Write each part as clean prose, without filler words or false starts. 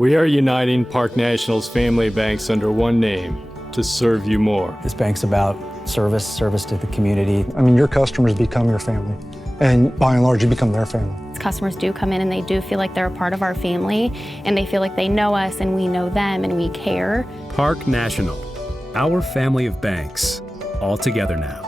We are uniting Park National's family of banks under one name to serve you more. This bank's about service to the community. I mean, your customers become your family, and by and large, you become their family. Customers do come in and they do feel like they're a part of our family, and they feel like they know us and we know them and we care. Park National, our family of banks, all together now.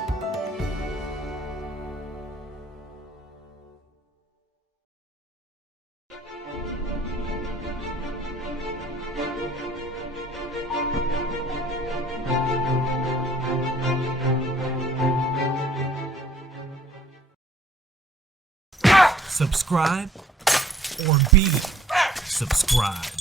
Subscribe or be subscribed.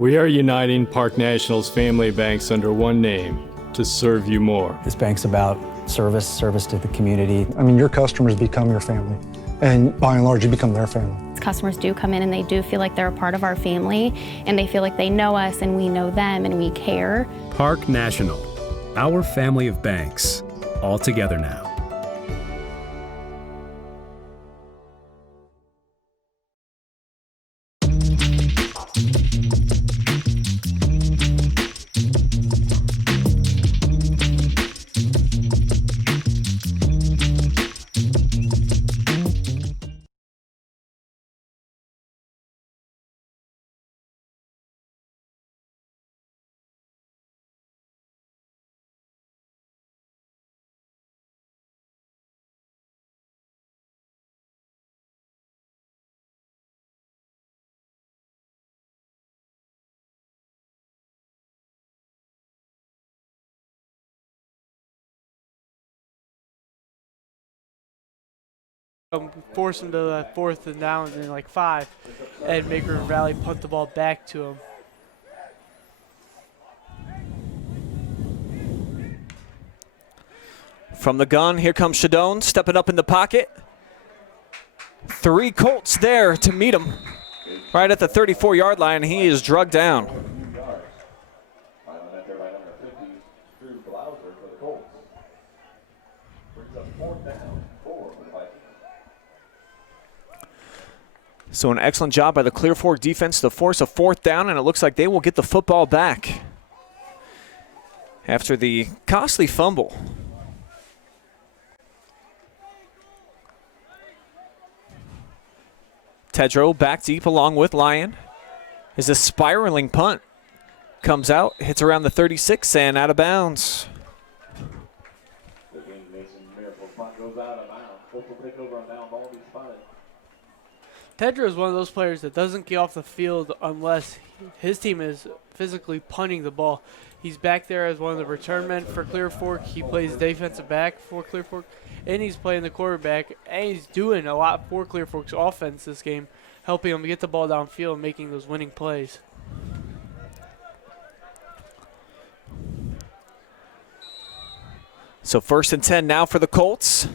We are uniting Park National's family banks under one name to serve you more. This bank's about service to the community. I mean, your customers become your family, and by and large, you become their family. Customers do come in and they do feel like they're a part of our family, and they feel like they know us and we know them and we care. Park National, our family of banks, all together now. Force him to the 4th and downs in like 5 and make River Valley punt the ball back to him. From the gun, here comes Showdown, stepping up in the pocket. 3 Colts there to meet him. Right at the 34-yard line, he is drugged down. So an excellent job by the Clear Fork defense to force a 4th down, and it looks like they will get the football back after the costly fumble. Tedrow back deep along with Lyon. Is a spiraling punt. Comes out, hits around the 36 and out of bounds. Tedrow is one of those players that doesn't get off the field unless his team is physically punting the ball. He's back there as one of the return men for Clear Fork. He plays defensive back for Clear Fork, and he's playing the quarterback, and he's doing a lot for Clear Fork's offense this game, helping them get the ball downfield and making those winning plays. So 1st and 10 now for the Colts.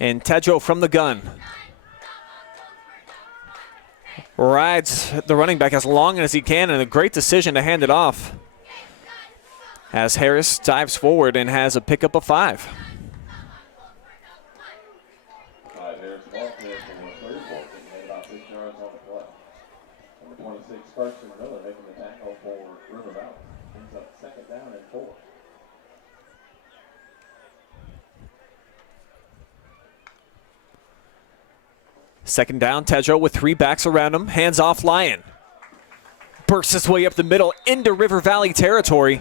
And Tedrow from the gun. Rides the running back as long as he can, and a great decision to hand it off as Harris dives forward and has a pickup of 5. Second down, Tedrow with 3 backs around him. Hands off Lyon. Bursts his way up the middle into River Valley territory.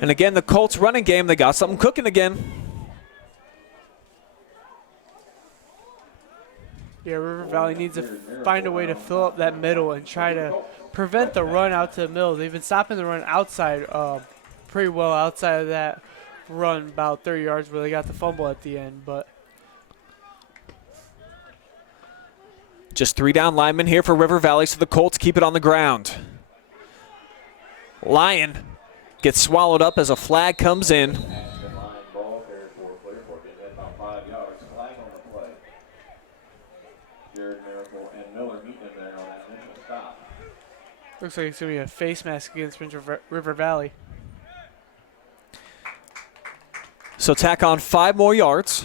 And again, the Colts running game, they got something cooking again. Yeah, River Valley needs to find a way to fill up that middle and try to prevent the run out to the middle. They've been stopping the run outside pretty well outside of that run, about 30 yards where they got the fumble at the end. But just 3 down linemen here for River Valley, so the Colts keep it on the ground. Lyon gets swallowed up as a flag comes in. looks like it's going to be a face mask against River Valley. So tack on 5 more yards.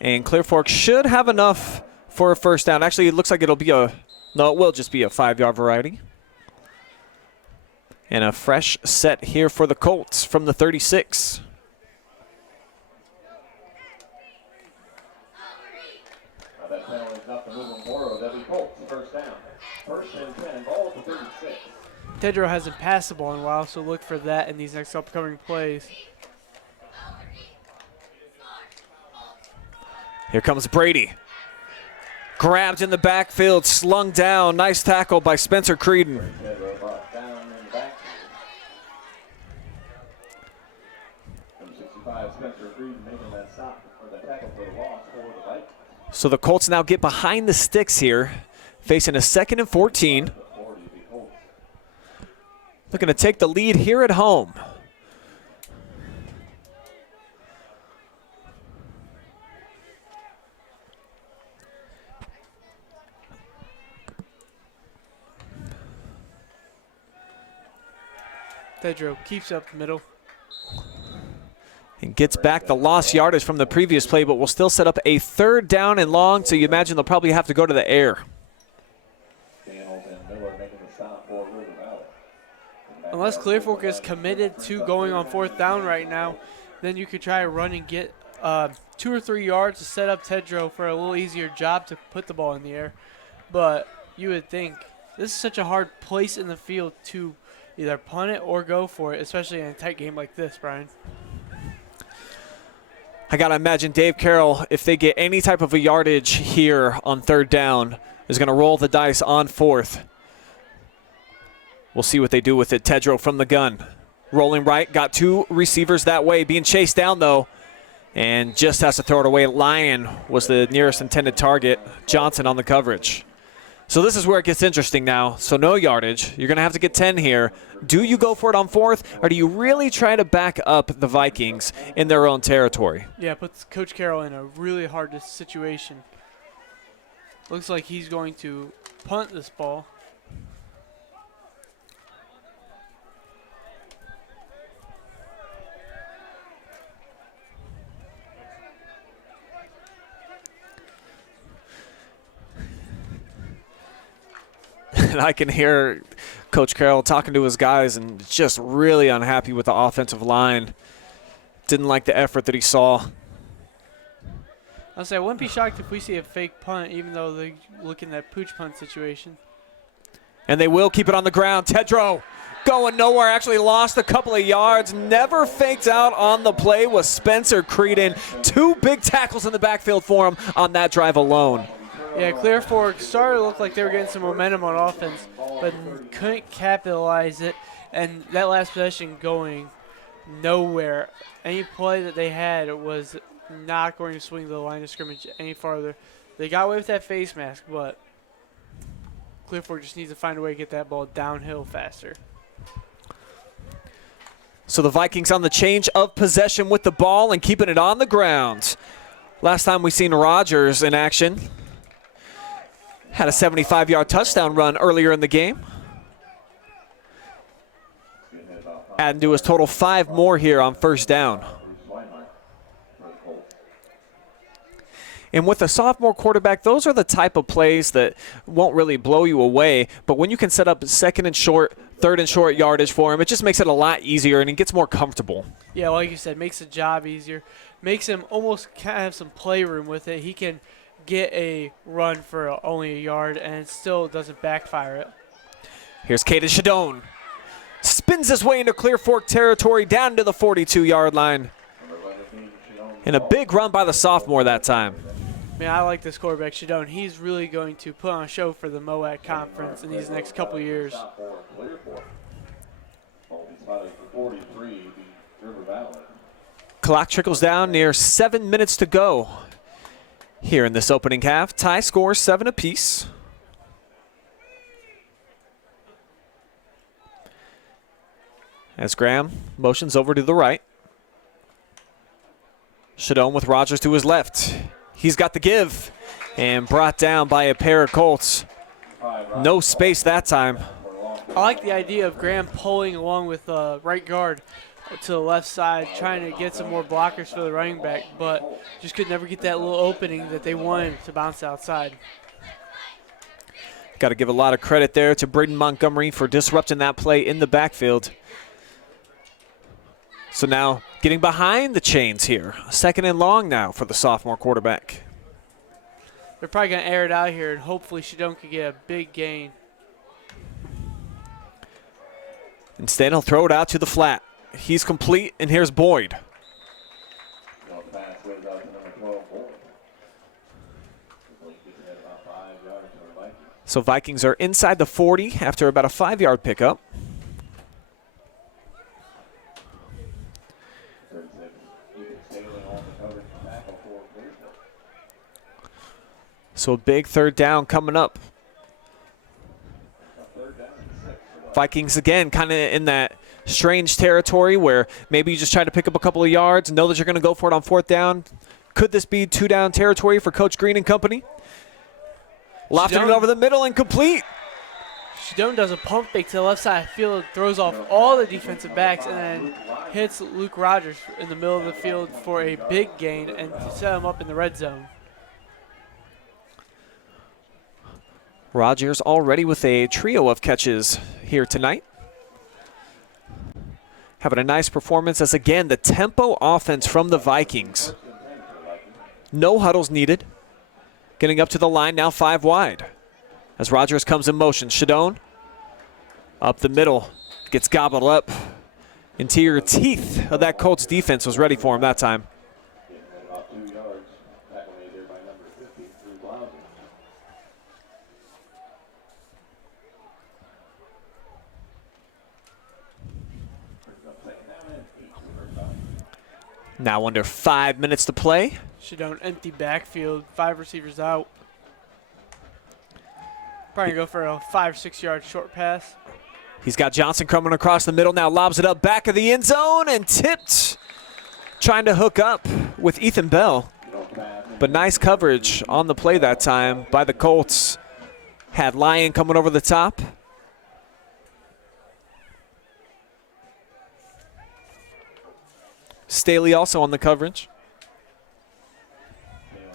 And Clear Fork should have enough for a 1st down. Actually, it looks like it'll be it will just be a 5-yard variety. And a fresh set here for the Colts from the 36. That penalty is enough to move them forward. That'll be Colts, 1st down. 1st and 10, ball at the 36. Tedrow hasn't passed the ball in a while, so look for that in these next upcoming plays. Here comes Brady. Grabbed in the backfield, slung down. Nice tackle by Spencer Creedon. So the Colts now get behind the sticks here facing a 2nd and 14. Looking to take the lead here at home. Tedro keeps up the middle. And gets back the lost yardage from the previous play, but will still set up a 3rd down and long, so you imagine they'll probably have to go to the air. Unless Clear Fork is committed to going on 4th down right now, then you could try a run and get 2 or 3 yards to set up Tedro for a little easier job to put the ball in the air. But you would think this is such a hard place in the field to either punt it or go for it, especially in a tight game like this, Brian. I got to imagine Dave Carroll, if they get any type of a yardage here on 3rd down, is going to roll the dice on 4th. We'll see what they do with it. Tedro from the gun. Rolling right, got 2 receivers that way. Being chased down, though, and just has to throw it away. Lyon was the nearest intended target. Johnson on the coverage. So this is where it gets interesting now. So no yardage. You're going to have to get 10 here. Do you go for it on 4th, or do you really try to back up the Vikings in their own territory? Yeah, puts Coach Carroll in a really hard situation. Looks like he's going to punt this ball. And I can hear Coach Carroll talking to his guys and just really unhappy with the offensive line. Didn't like the effort that he saw. I'll say I wouldn't be shocked if we see a fake punt, even though they look in that pooch punt situation. And they will keep it on the ground. Tedro going nowhere, actually lost a couple of yards. Never faked out on the play was Spencer Creedon. 2 big tackles in the backfield for him on that drive alone. Yeah, Clear Fork started to look like they were getting some momentum on offense, but couldn't capitalize it. And that last possession going nowhere. Any play that they had was not going to swing the line of scrimmage any farther. They got away with that face mask, but Clear Fork just needs to find a way to get that ball downhill faster. So the Vikings on the change of possession with the ball and keeping it on the ground. Last time we seen Rogers in action, had a 75-yard touchdown run earlier in the game. Adding to his total 5 more here on 1st down. And with a sophomore quarterback, those are the type of plays that won't really blow you away. But when you can set up 2nd and short, 3rd and short yardage for him, it just makes it a lot easier and he gets more comfortable. Yeah, like you said, makes the job easier. Makes him almost kind of have some playroom with it. He can get a run for only a yard, and it still doesn't backfire it. Here's Caden Shadone. Spins his way into Clear Fork territory down to the 42-yard line. And a big run by the sophomore that time. Man, I like this quarterback, Shadone. He's really going to put on a show for the MOAC conference in these next couple of years. Clock trickles down, near 7 minutes to go here in this opening half. Tie score 7 apiece. As Graham motions over to the right. Shadone with Rogers to his left. He's got the give and brought down by a pair of Colts. No space that time. I like the idea of Graham pulling along with right guard to the left side, trying to get some more blockers for the running back, but just could never get that little opening that they wanted to bounce outside. Got to give a lot of credit there to Braden Montgomery for disrupting that play in the backfield. So now getting behind the chains here. 2nd and long now for the sophomore quarterback. They're probably going to air it out here, and hopefully Shadone can get a big gain. Instead, he'll throw it out to the flat. He's complete, and here's Boyd. So Vikings are inside the 40 after about a 5-yard pickup. So a big 3rd down coming up Vikings, again, kind of in that strange territory where maybe you just try to pick up a couple of yards, know that you're going to go for it on 4th down. Could this be 2-down territory for Coach Green and company? Lofting it over the middle and complete. Shadone does a pump fake to the left side of the field, throws off all the defensive backs, and then hits Luke Rogers in the middle of the field for a big gain and to set him up in the red zone. Rogers already with a trio of catches here tonight. Having a nice performance as, again, the tempo offense from the Vikings. No huddles needed. Getting up to the line now 5 wide. As Rogers comes in motion, Shadone up the middle, gets gobbled up. Interior teeth of that Colts defense was ready for him that time. Now under 5 minutes to play. Shadone empty backfield, 5 receivers out. Probably go for a 5-6 yard short pass. He's got Johnson coming across the middle now, lobs it up back of the end zone and tipped. Trying to hook up with Ethan Bell. But nice coverage on the play that time by the Colts. Had Lyon coming over the top. Staley also on the coverage.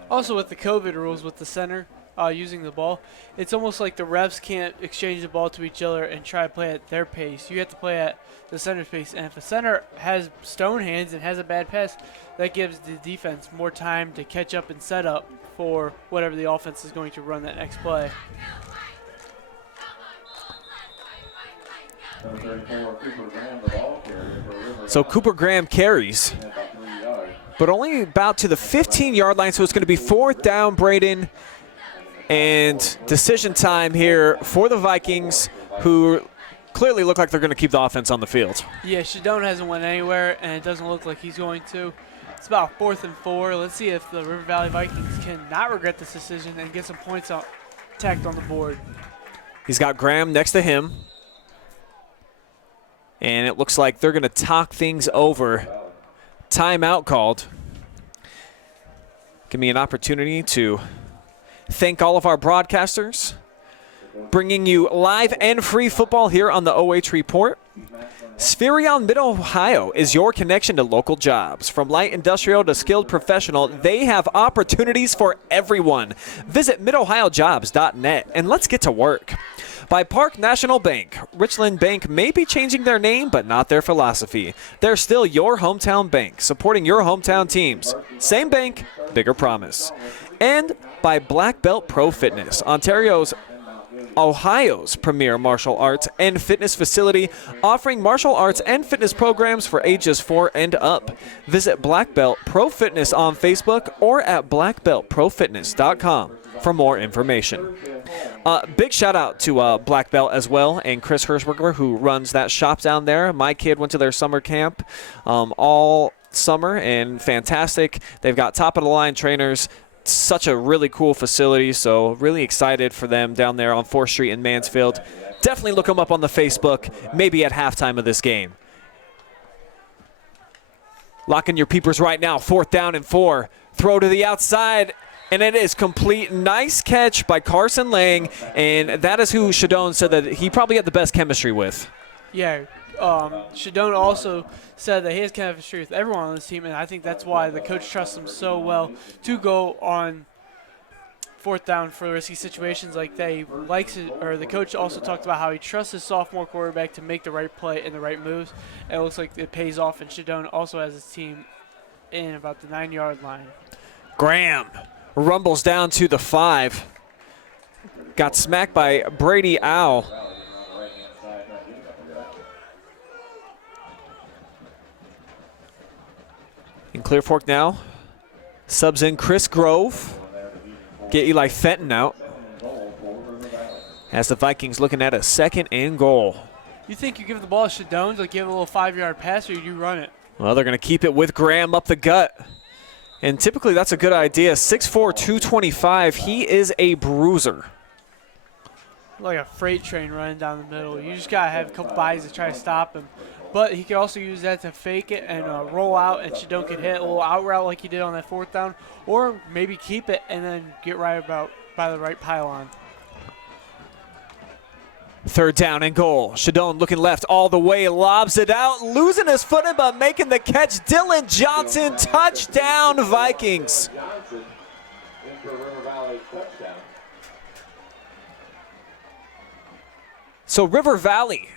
Also with the COVID rules with the center using the ball, it's almost like the refs can't exchange the ball to each other and try to play at their pace. You have to play at the center's pace. And if a center has stone hands and has a bad pass, that gives the defense more time to catch up and set up for whatever the offense is going to run that next play. So Cooper Graham carries, but only about to the 15-yard line, so it's going to be 4th down, Braden. And decision time here for the Vikings, who clearly look like they're going to keep the offense on the field. Yeah, Shadone hasn't went anywhere, and it doesn't look like he's going to. It's about 4th and 4. Let's see if the River Valley Vikings can not regret this decision and get some points tacked on the board. He's got Graham next to him. And it looks like they're going to talk things over. Timeout called. Give me an opportunity to thank all of our broadcasters, bringing you live and free football here on the OH Report. Spherion Mid-Ohio is your connection to local jobs. From light industrial to skilled professional, they have opportunities for everyone. Visit midohiojobs.net and let's get to work. By Park National Bank. Richland Bank may be changing their name, but not their philosophy. They're still your hometown bank, supporting your hometown teams. Same bank, bigger promise. And by Black Belt Pro Fitness, Ohio's premier martial arts and fitness facility, offering martial arts and fitness programs for ages 4 and up. Visit Black Belt Pro Fitness on Facebook or at blackbeltprofitness.com for more information. Big shout out to Black Belt as well, and Chris Hirschberger, who runs that shop down there. My kid went to their summer camp all summer, and fantastic. They've got top of the line trainers. Such a really cool facility, so really excited for them down there on 4th Street in Mansfield. Definitely look them up on the Facebook, maybe at halftime of this game. Locking your peepers right now, 4th down and 4. Throw to the outside, and it is complete. Nice catch by Carson Lang, and that is who Shadone said that he probably had the best chemistry with. Yeah, Shadone also said that he has chemistry with everyone on this team, and I think that's why the coach trusts him so well to go on 4th down for risky situations like that. He likes it, or the coach also talked about how he trusts his sophomore quarterback to make the right play and the right moves, and it looks like it pays off, and Shadone also has his team in about the 9-yard line. Graham rumbles down to the 5. Got smacked by Brady Owl. In Clear Fork now, subs in Chris Grove. Get Eli Fenton out. As the Vikings looking at a 2nd and goal. You think you give the ball to Shadone to give a little 5-yard pass, or you run it? Well, they're going to keep it with Graham up the gut. And typically that's a good idea. 6'4", 225. He is a bruiser. like a freight train running down the middle. You just gotta have a couple bodies to try to stop him. But he can also use that to fake it and roll out, and Shadone could hit a little out route like he did on that 4th down, or maybe keep it and then get right about by the right pylon. 3rd down and goal. Shadone looking left all the way, lobs it out, losing his footing but making the catch. Dylan Johnson, touchdown Vikings. Johnson in for River Valley touchdown. So River Valley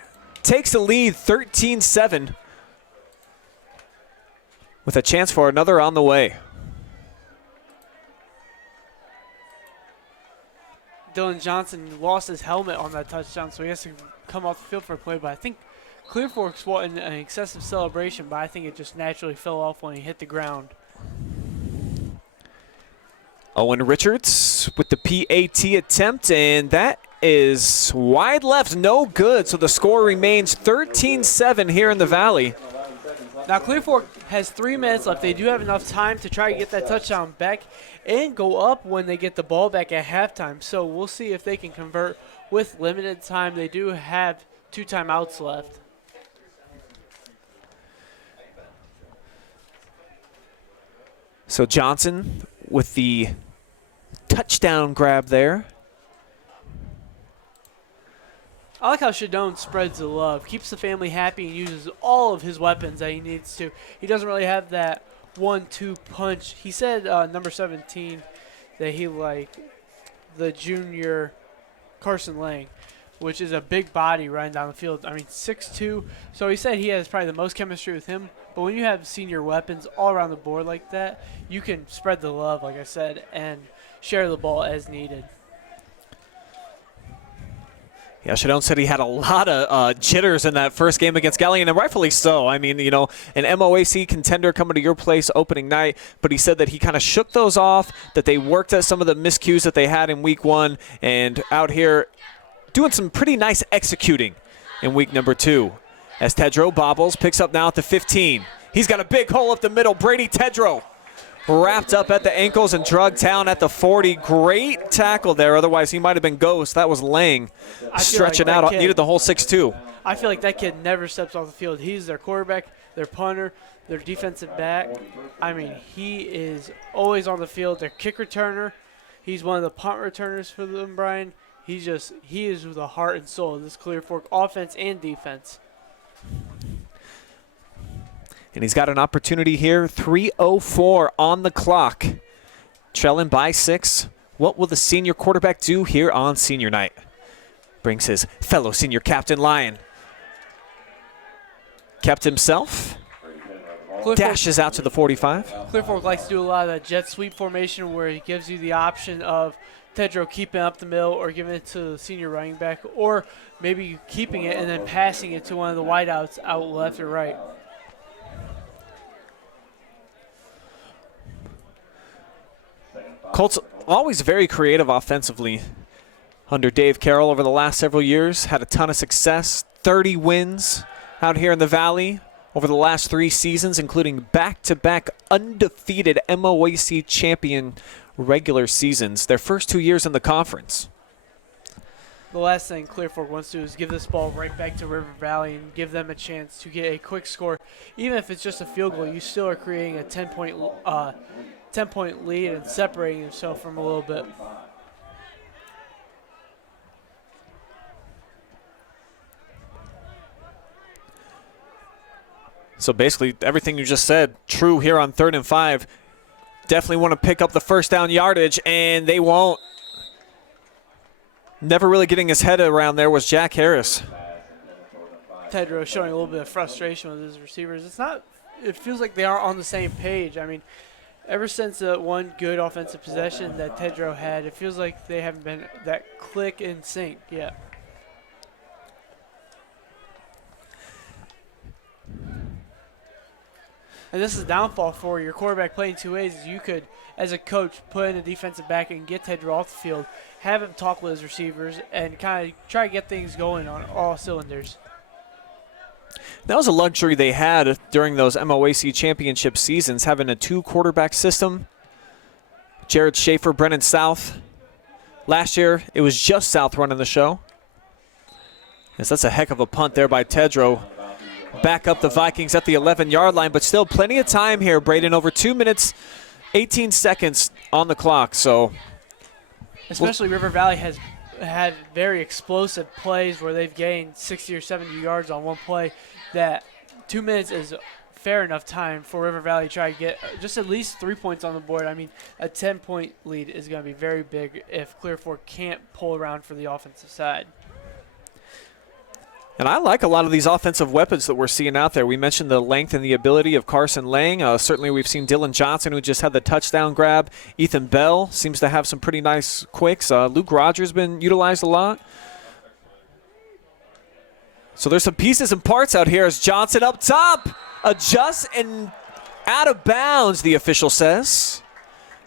takes the lead 13-7 with a chance for another on the way. Dylan Johnson lost his helmet on that touchdown, so he has to come off the field for a play. But I think Clear Forks wanted an excessive celebration, but I think it just naturally fell off when he hit the ground. Owen Richards with the PAT attempt, and that is wide left, no good. So the score remains 13-7 here in the Valley. Now Clear Fork has 3 minutes left. They do have enough time to try to get that touchdown back and go up when they get the ball back at halftime. So we'll see if they can convert with limited time. They do have 2 timeouts left. So Johnson with the touchdown grab there. I like how Shadone spreads the love, keeps the family happy, and uses all of his weapons that he needs to. He doesn't really have that 1-2 punch. He said number 17 that he liked the junior Carson Lang, which is a big body running down the field. I mean, 6'2". So he said he has probably the most chemistry with him. But when you have senior weapons all around the board like that, you can spread the love, like I said, and share the ball as needed. Yeah, Shadone said he had a lot of jitters in that first game against Gallion, and rightfully so. I mean, you know, an MOAC contender coming to your place opening night, but he said that he kind of shook those off, that they worked at some of the miscues that they had in week 1, and out here doing some pretty nice executing in week number 2. As Tedrow bobbles, picks up now at the 15. He's got a big hole up the middle. Brady Tedrow wrapped up at the ankles and drugged down at the 40. Great tackle there. Otherwise, he might have been ghost. That was Lang stretching like out. kid, Needed the whole 6'2". I feel like that kid never steps off the field. He's their quarterback, their punter, their defensive back. I mean, he is always on the field. Their kick returner. He's one of the punt returners for them, Brian. He is the heart and soul of this Clear Fork offense and defense. And he's got an opportunity here. 3:04 on the clock. Trailing by 6. What will the senior quarterback do here on senior night? Brings his fellow senior captain, Lyon. Kept himself. Dashes out to the 45. Clear Fork likes to do a lot of that jet sweep formation where he gives you the option of Tedrow keeping up the middle or giving it to the senior running back, or maybe keeping it and then passing it to one of the wideouts out left or right. Colts always very creative offensively under Dave Carroll over the last several years. Had a ton of success, 30 wins out here in the Valley over the last 3 seasons, including back-to-back undefeated MOAC champion regular seasons, their first 2 years in the conference. The last thing Clear Fork wants to do is give this ball right back to River Valley and give them a chance to get a quick score. Even if it's just a field goal, you still are creating a 10-point lead and separating yourself from a little bit. So basically everything you just said, true here on 3rd and 5. Definitely want to pick up the first down yardage, and they won't. Never really getting his head around there was Jack Harris. Tedrow showing a little bit of frustration with his receivers. It feels like they aren't on the same page. I mean, ever since that one good offensive possession that Tedrow had, it feels like they haven't been that click in sync yet. And this is a downfall for your quarterback playing 2 ways. You could, as a coach, put in a defensive back and get Tedrow off the field, have him talk with his receivers, and kind of try to get things going on all cylinders. That was a luxury they had during those MOAC championship seasons, having a 2-quarterback system. Jared Schaefer, Brennan South. Last year, it was just South running the show. Yes, that's a heck of a punt there by Tedrow. Back up the Vikings at the 11-yard line, but still plenty of time here, Braden. Over 2 minutes, 18 seconds on the clock. So, especially River Valley has had very explosive plays where they've gained 60 or 70 yards on one play. That 2 minutes is fair enough time for River Valley to try to get just at least 3 points on the board. I mean, a 10-point lead is going to be very big if Clear Fork can't pull around for the offensive side. and I like a lot of these offensive weapons that we're seeing out there. We mentioned the length and the ability of Carson Lang. Certainly we've seen Dylan Johnson, who just had the touchdown grab. Ethan Bell seems to have some pretty nice quicks. Luke Rogers been utilized a lot. So there's some pieces and parts out here as Johnson up top. Adjusts and out of bounds, the official says.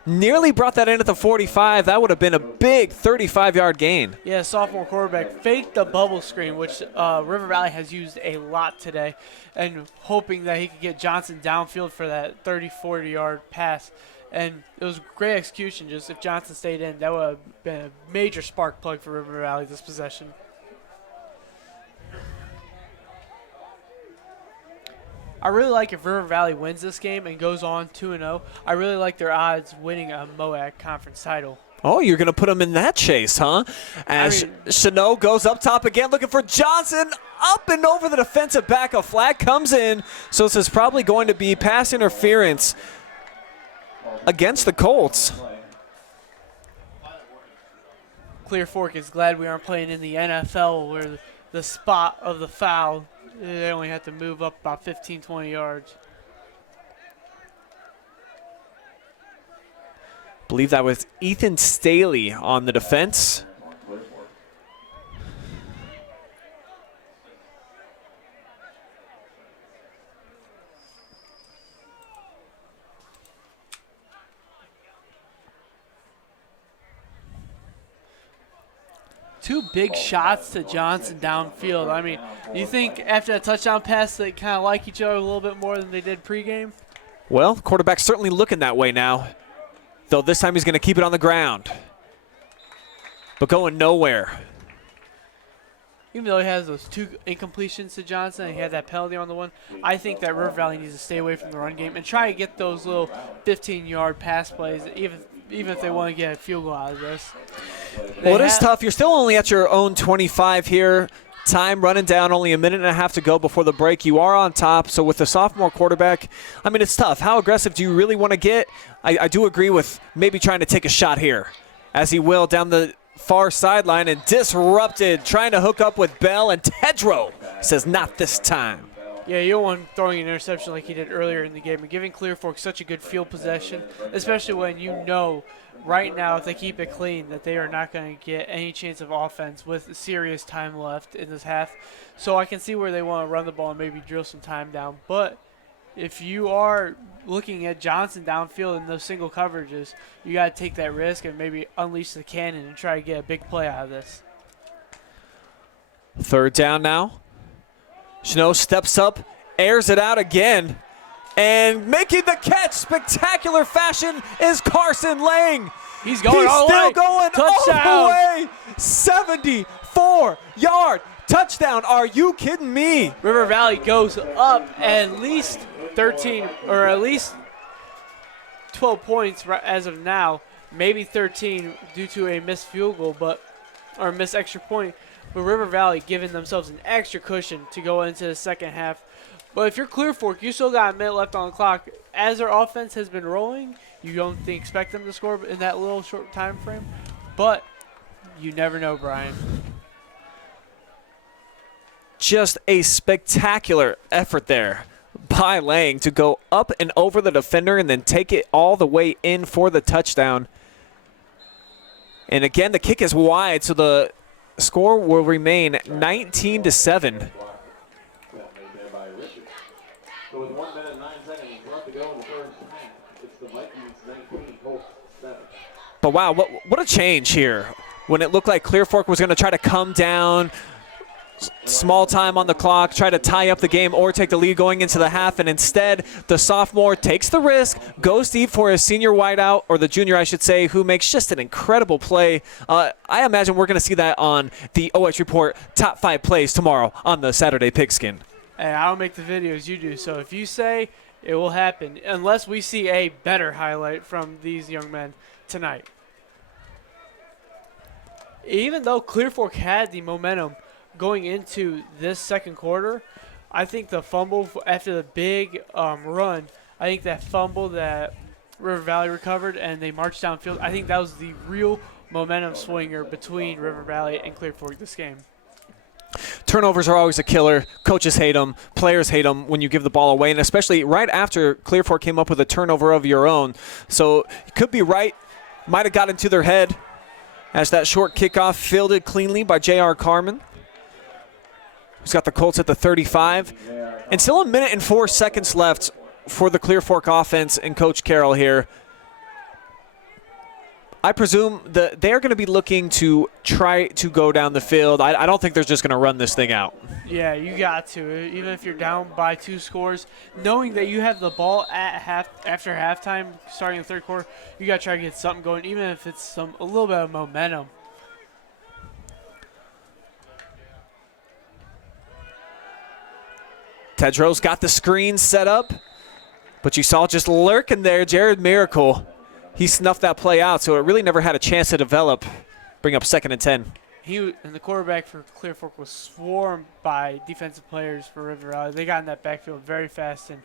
Nearly brought that in at the 45. That would have been a big 35-yard gain. Yeah, sophomore quarterback faked the bubble screen, which River Valley has used a lot today, and hoping that he could get Johnson downfield for that 30, 40-yard pass. And it was great execution. Just if Johnson stayed in, that would have been a major spark plug for River Valley this possession. I really like if River Valley wins this game and goes on 2-0. I really like their odds winning a MOAC conference title. Oh, you're going to put them in that chase, huh? As Chanot goes up top again, looking for Johnson. Up and over the defensive back. A flag comes in. So this is probably going to be pass interference against the Colts. Clear Fork is glad we aren't playing in the NFL where the spot of the foul, they only have to move up about 15, 20 yards. Believe that was Ethan Staley on the defense. Two big shots to Johnson downfield. I mean, do you think after that touchdown pass they kind of like each other a little bit more than they did pregame? Well, quarterback's certainly looking that way now. Though this time he's going to keep it on the ground. But going nowhere. Even though he has those two incompletions to Johnson and he had that penalty on the one, I think that River Valley needs to stay away from the run game and try to get those little 15-yard pass plays, even if they want to get a field goal out of this. Well, it is tough. You're still only at your own 25 here. Time running down, only a minute and a half to go before the break. You are on top, so with the sophomore quarterback, I mean, it's tough. How aggressive do you really want to get? I do agree with maybe trying to take a shot here, as he will down the far sideline and disrupted, trying to hook up with Bell, and Tedrow says not this time. Yeah, you don't want throwing an interception like he did earlier in the game and giving Clear Fork such a good field possession, especially when you know right now if they keep it clean that they are not going to get any chance of offense with serious time left in this half. So I can see where they want to run the ball and maybe drill some time down. But if you are looking at Johnson downfield in those single coverages, you got to take that risk and maybe unleash the cannon and try to get a big play out of this. Third down now. Chanot steps up, airs it out again, and making the catch, spectacular fashion, is Carson Lang. He's going all the way. He's still going Touchdown. all the way. 74-yard touchdown. Are you kidding me? River Valley goes up at least 13 or at least 12 points as of now, maybe 13 due to a missed field goal, or missed extra point. But River Valley giving themselves an extra cushion to go into the second half. But if you're Clear Fork, you still got a minute left on the clock. As their offense has been rolling, you don't expect them to score in that little short time frame. But you never know, Brian. Just a spectacular effort there by Lang to go up and over the defender and then take it all the way in for the touchdown. And again, the kick is wide, so the score will remain 19-7. So with 1 minute and 9 seconds left to go in the first half, it's the Vikings 19, Colts 7. But wow, what a change here. When it looked like Clear Fork was going to try to come down, small time on the clock, try to tie up the game or take the lead going into the half, and instead the sophomore takes the risk, goes deep for his senior wideout, or the junior I should say, who makes just an incredible play. I imagine we're going to see that on the OH Report Top 5 Plays tomorrow on the Saturday Pigskin. Hey, I don't make the videos, you do. So if you say, it will happen, unless we see a better highlight from these young men tonight. Even though Clear Fork had the momentum going into this second quarter, I think the fumble after the big run, I think that fumble that River Valley recovered and they marched downfield, I think that was the real momentum swinger between River Valley and Clear Fork this game. Turnovers are always a killer. Coaches hate them. Players hate them when you give the ball away, and especially right after Clear Fork came up with a turnover of your own. So you could be right. Might have got into their head as that short kickoff fielded cleanly by J.R. Carmen. He's got the Colts at the 35. And still a minute and 4 seconds left for the Clear Fork offense and Coach Carroll here. I presume that they're going to be looking to try to go down the field. I don't think they're just going to run this thing out. Yeah, you got to. Even if you're down by 2 scores, knowing that you have the ball at after halftime, starting the third quarter, you got to try to get something going, even if it's a little bit of momentum. Tedrow's got the screen set up, but you saw just lurking there, Jared Miracle. He snuffed that play out, so it really never had a chance to develop. Bring up 2nd and 10. And the quarterback for Clear Fork was swarmed by defensive players for River Valley. They got in that backfield very fast and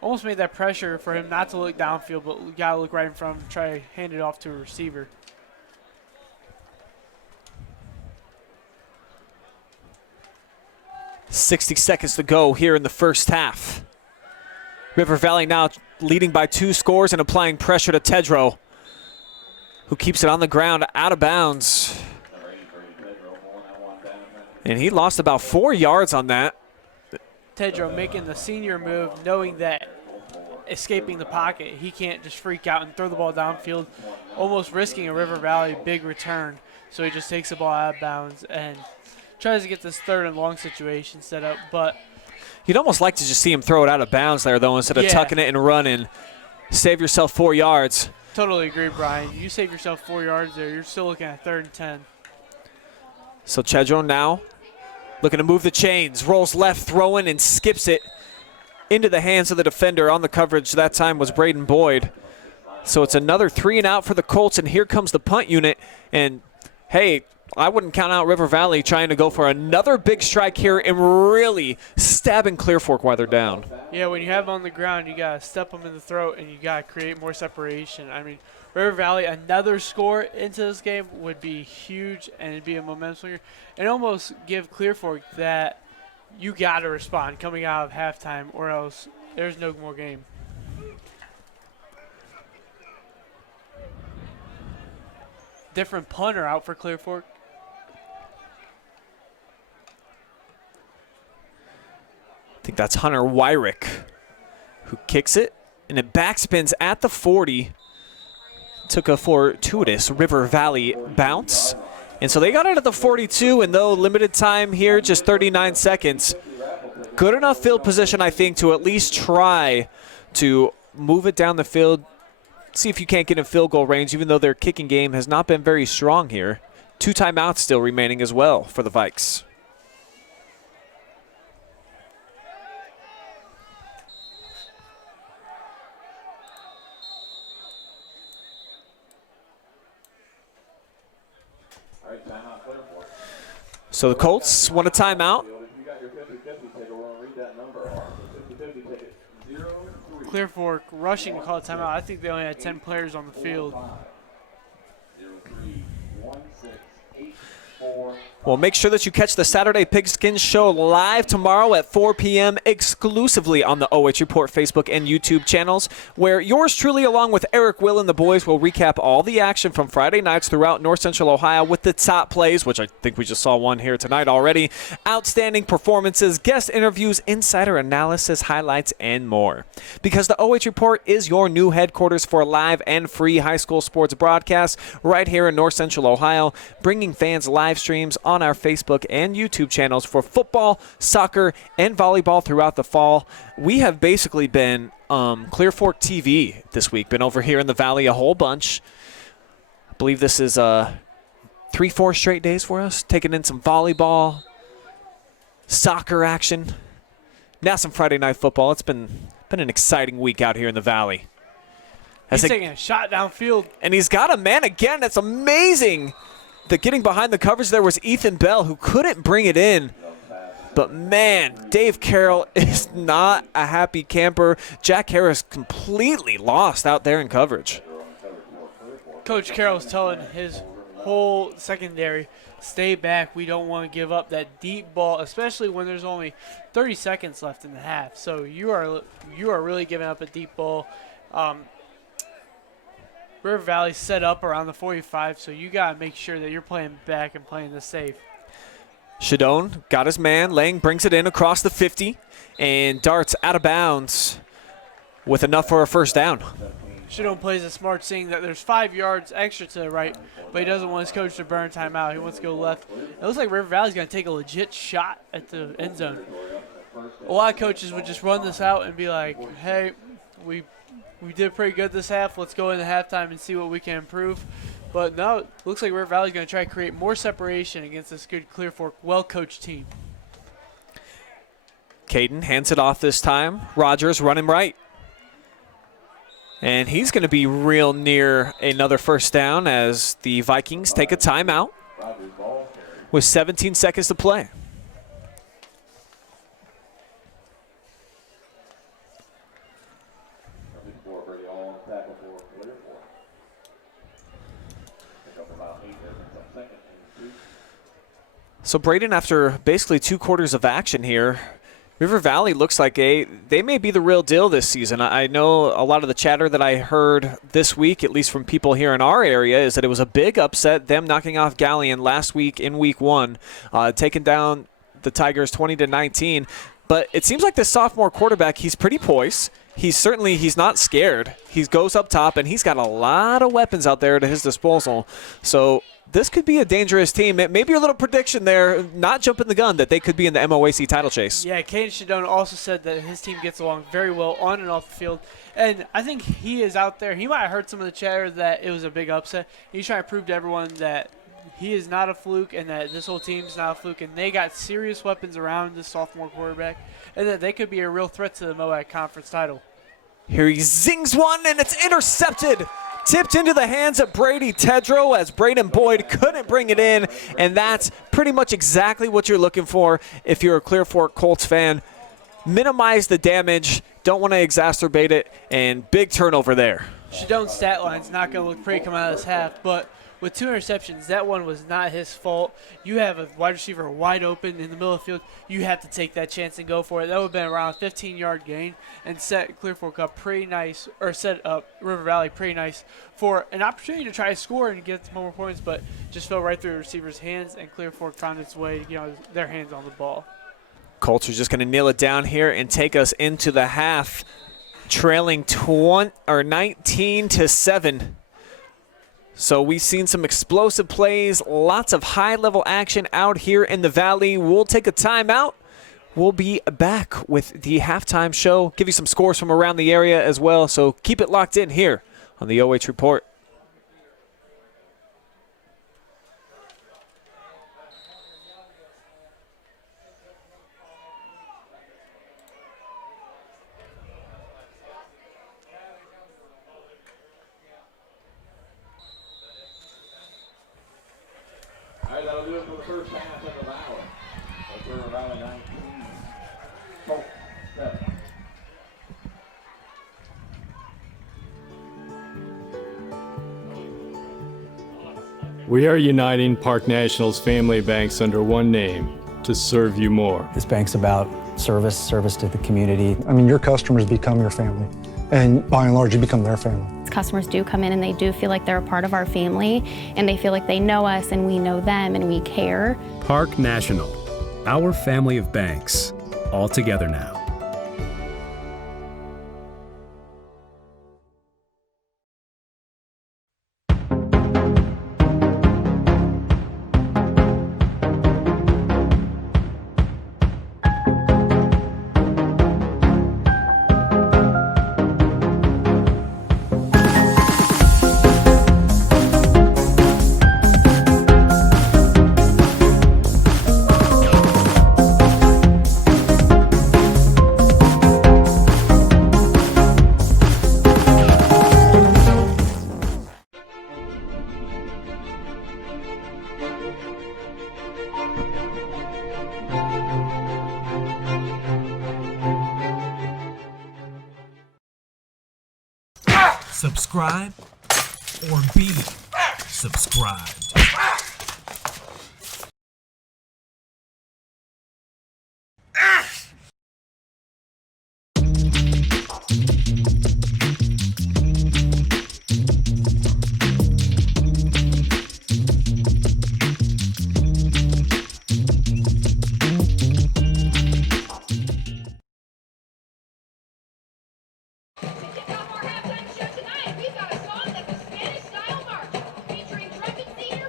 almost made that pressure for him not to look downfield, but you got to look right in front of him, try to hand it off to a receiver. .60 seconds to go here in the first half. River Valley now leading by 2 scores and applying pressure to Tedrow, who keeps it on the ground out of bounds. And he lost about 4 yards on that. Tedrow making the senior move, knowing that escaping the pocket, he can't just freak out and throw the ball downfield, almost risking a River Valley big return. So he just takes the ball out of bounds and tries to get this 3rd and long situation set up. But you'd almost like to just see him throw it out of bounds there, though, instead of tucking it and running. Save yourself 4 yards. Totally agree, Brian. You save yourself 4 yards there, you're still looking at 3rd and 10. So Chedron now looking to move the chains, rolls left, throwing, and skips it into the hands of the defender. On the coverage that time was Braden Boyd. So it's another 3 and out for the Colts, and here comes the punt unit. And, hey, I wouldn't count out River Valley trying to go for another big strike here and really stabbing Clear Fork while they're down. Yeah, when you have them on the ground, you got to step them in the throat and you got to create more separation. I mean, River Valley, another score into this game would be huge and it'd be a momentum swinger. And almost give Clear Fork that you got to respond coming out of halftime or else there's no more game. Different punter out for Clear Fork. I think that's Hunter Wyrick who kicks it, and it backspins at the 40. Took a fortuitous River Valley bounce. And so they got it at the 42, and though limited time here, just 39 seconds, good enough field position, I think, to at least try to move it down the field, see if you can't get in field goal range, even though their kicking game has not been very strong here. 2 timeouts still remaining as well for the Vikes. So the Colts want a timeout. Clear Fork rushing to call a timeout. I think they only had 10 players on the field. Well, make sure that you catch the Saturday Pigskin Show live tomorrow at 4 p.m. exclusively on the OH Report Facebook and YouTube channels, where yours truly, along with Eric, Will, and the boys, will recap all the action from Friday nights throughout North Central Ohio with the top plays, which I think we just saw one here tonight already, outstanding performances, guest interviews, insider analysis, highlights, and more. Because the OH Report is your new headquarters for live and free high school sports broadcasts right here in North Central Ohio, bringing fans live live streams on our Facebook and YouTube channels for football, soccer, and volleyball throughout the fall. We have basically been Clear Fork TV this week, been over here in the Valley a whole bunch. I believe this is 3-4 straight days for us, taking in some volleyball, soccer action, now some Friday night football. It's been an exciting week out here in the Valley. He's taking a shot downfield. And he's got a man again. That's amazing. The getting behind the coverage there was Ethan Bell, who couldn't bring it in. But, man, Dave Carroll is not a happy camper. Jack Harris completely lost out there in coverage. Coach Carroll's telling his whole secondary, stay back. We don't want to give up that deep ball, especially when there's only 30 seconds left in the half. So you are really giving up a deep ball. River Valley set up around the 45, so you got to make sure that you're playing back and playing this safe. Shadone got his man. Lang brings it in across the 50 and darts out of bounds with enough for a first down. Shadone plays a smart, seeing that there's 5 yards extra to the right, but he doesn't want his coach to burn timeout. He wants to go left. It looks like River Valley's going to take a legit shot at the end zone. A lot of coaches would just run this out and be like, hey, we did pretty good this half. Let's go into halftime and see what we can improve. But no, it looks like River Valley's going to try to create more separation against this good Clear Fork, well-coached team. Caden hands it off this time. Rogers running right. And he's going to be real near another first down as the Vikings take a timeout with 17 seconds to play. So Braden, after basically 2 quarters of action here, River Valley looks like they may be the real deal this season. I know a lot of the chatter that I heard this week, at least from people here in our area, is that it was a big upset, them knocking off Galleon last week in week 1, taking down the Tigers 20-19. But it seems like this sophomore quarterback, he's pretty poised. He's not scared. He goes up top, and he's got a lot of weapons out there at his disposal. So this could be a dangerous team. Maybe a little prediction there, not jumping the gun, that they could be in the MOAC title chase. Yeah, Caden Shadone also said that his team gets along very well on and off the field. And I think he is out there. He might have heard some of the chatter that it was a big upset. He's trying to prove to everyone that he is not a fluke and that this whole team's not a fluke. And they got serious weapons around this sophomore quarterback and that they could be a real threat to the MOAC conference title. Here he zings one, and it's intercepted. Tipped into the hands of Brady Tedrow as Braden Boyd couldn't bring it in, and that's pretty much exactly what you're looking for if you're a Clear Fork Colts fan. Minimize the damage, don't want to exacerbate it, and big turnover there. Shadone's stat line's not going to look pretty coming out of this half, but with 2 interceptions, that one was not his fault. You have a wide receiver wide open in the middle of the field. You have to take that chance and go for it. That would have been around a 15-yard gain and set Clear Fork up pretty nice, or set up River Valley pretty nice for an opportunity to try to score and get some more points, but just fell right through the receiver's hands, and Clear Fork found its way to get their hands on the ball. Colts are just going to nail it down here and take us into the half, trailing 19-7. So we've seen some explosive plays, lots of high-level action out here in the Valley. We'll take a timeout. We'll be back with the halftime show, give you some scores from around the area as well. So keep it locked in here on the OH Report. All right, that'll do it for the first half of the Valley. That's River Valley 19, Colts 7. We are uniting Park National's family banks under one name to serve you more. This bank's about service to the community. I mean, your customers become your family, and by and large, you become their family. Customers do come in and they do feel like they're a part of our family, and they feel like they know us and we know them and we care. Park National, our family of banks, all together now. Subscribe or be subscribed. To kick off our halftime show tonight, we've got a song that's a Spanish-style march featuring trumpet senior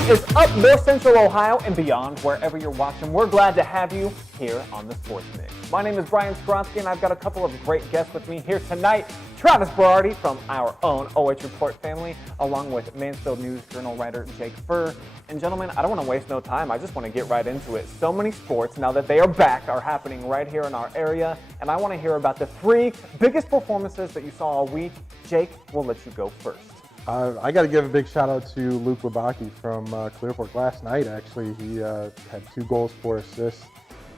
What is up, North Central Ohio and beyond, wherever you're watching? We're glad to have you here on the Sports Mix. My name is Brian Skronsky, and I've got a couple of great guests with me here tonight. Travis Berardi from our own OH Report family, along with Mansfield News Journal writer Jake Furr. And gentlemen, I don't want to waste no time. I just want to get right into it. So many sports, now that they are back, are happening right here in our area. And I want to hear about the 3 biggest performances that you saw all week. Jake, we'll let you go first. I got to give a big shout out to Luke Wabaki from Clear Fork. Last night, actually, he had 2 goals, 4 assists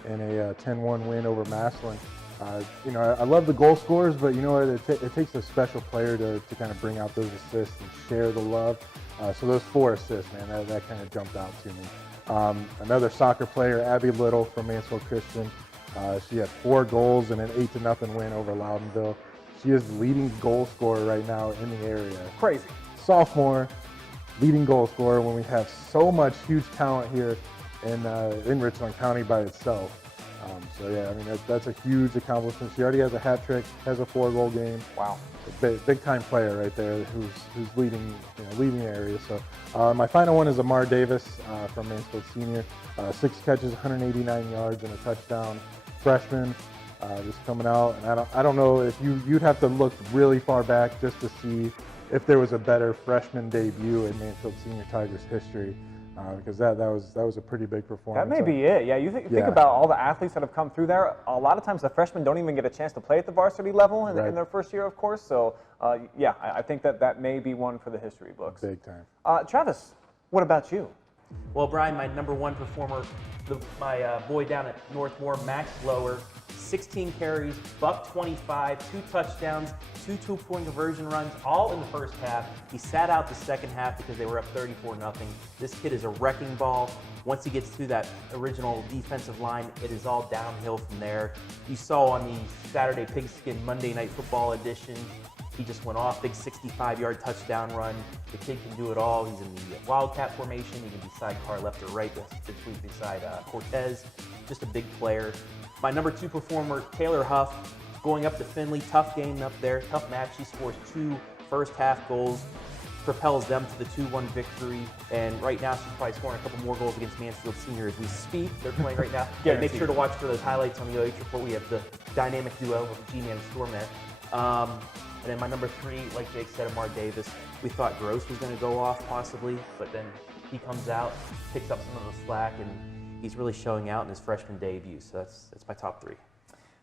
in a 10-1 win over Massillon. I love the goal scorers, but you know what? It takes a special player to kind of bring out those assists and share the love. So those 4 assists, man, that kind of jumped out to me. Another soccer player, Abby Little from Mansfield Christian. She had 4 goals and an 8-0 win over Loudonville. She is the leading goal scorer right now in the area. Crazy. Sophomore, leading goal scorer when we have so much huge talent here in Richland County by itself. So yeah, I mean that's a huge accomplishment. She already has a hat trick, has a 4-goal game. Wow, big time player right there who's leading the area. So my final one is Amar Davis from Mansfield Senior, 6 catches, 189 yards and a touchdown. Freshman, just coming out, and I don't know if you'd have to look really far back just to see if there was a better freshman debut in Mansfield Senior Tigers history. Because that was a pretty big performance. That may be it. Yeah, you think about all the athletes that have come through there. A lot of times the freshmen don't even get a chance to play at the varsity level in their first year, of course. So yeah, I think that may be one for the history books. Big time. Travis, what about you? Well, Brian, my number 1 performer, my boy down at Northmore, Max Lower, 16 carries, $125, 2 touchdowns, 2 two-point conversion runs, all in the first half. He sat out the second half because they were up 34-0. This kid is a wrecking ball. Once he gets through that original defensive line, it is all downhill from there. You saw on the Saturday Pigskin Monday Night Football edition, he just went off, big 65-yard touchdown run. The kid can do it all. He's in the Wildcat formation. He can be sidecar left or right between beside Cortez. Just a big player. My number 2 performer, Taylor Huff, going up to Findlay. Tough game up there, tough match. He scores 2 first-half goals, propels them to the 2-1 victory. And right now, she's probably scoring a couple more goals against Mansfield Senior as we speak. They're playing right now. Make sure to watch for those highlights on the OH Report. We have the dynamic duo of G-Man and Stormette. And then my number 3, like Jake said, Amar Davis. We thought Gross was going to go off possibly, but then he comes out, picks up some of the slack, and he's really showing out in his freshman debut. So that's my top 3.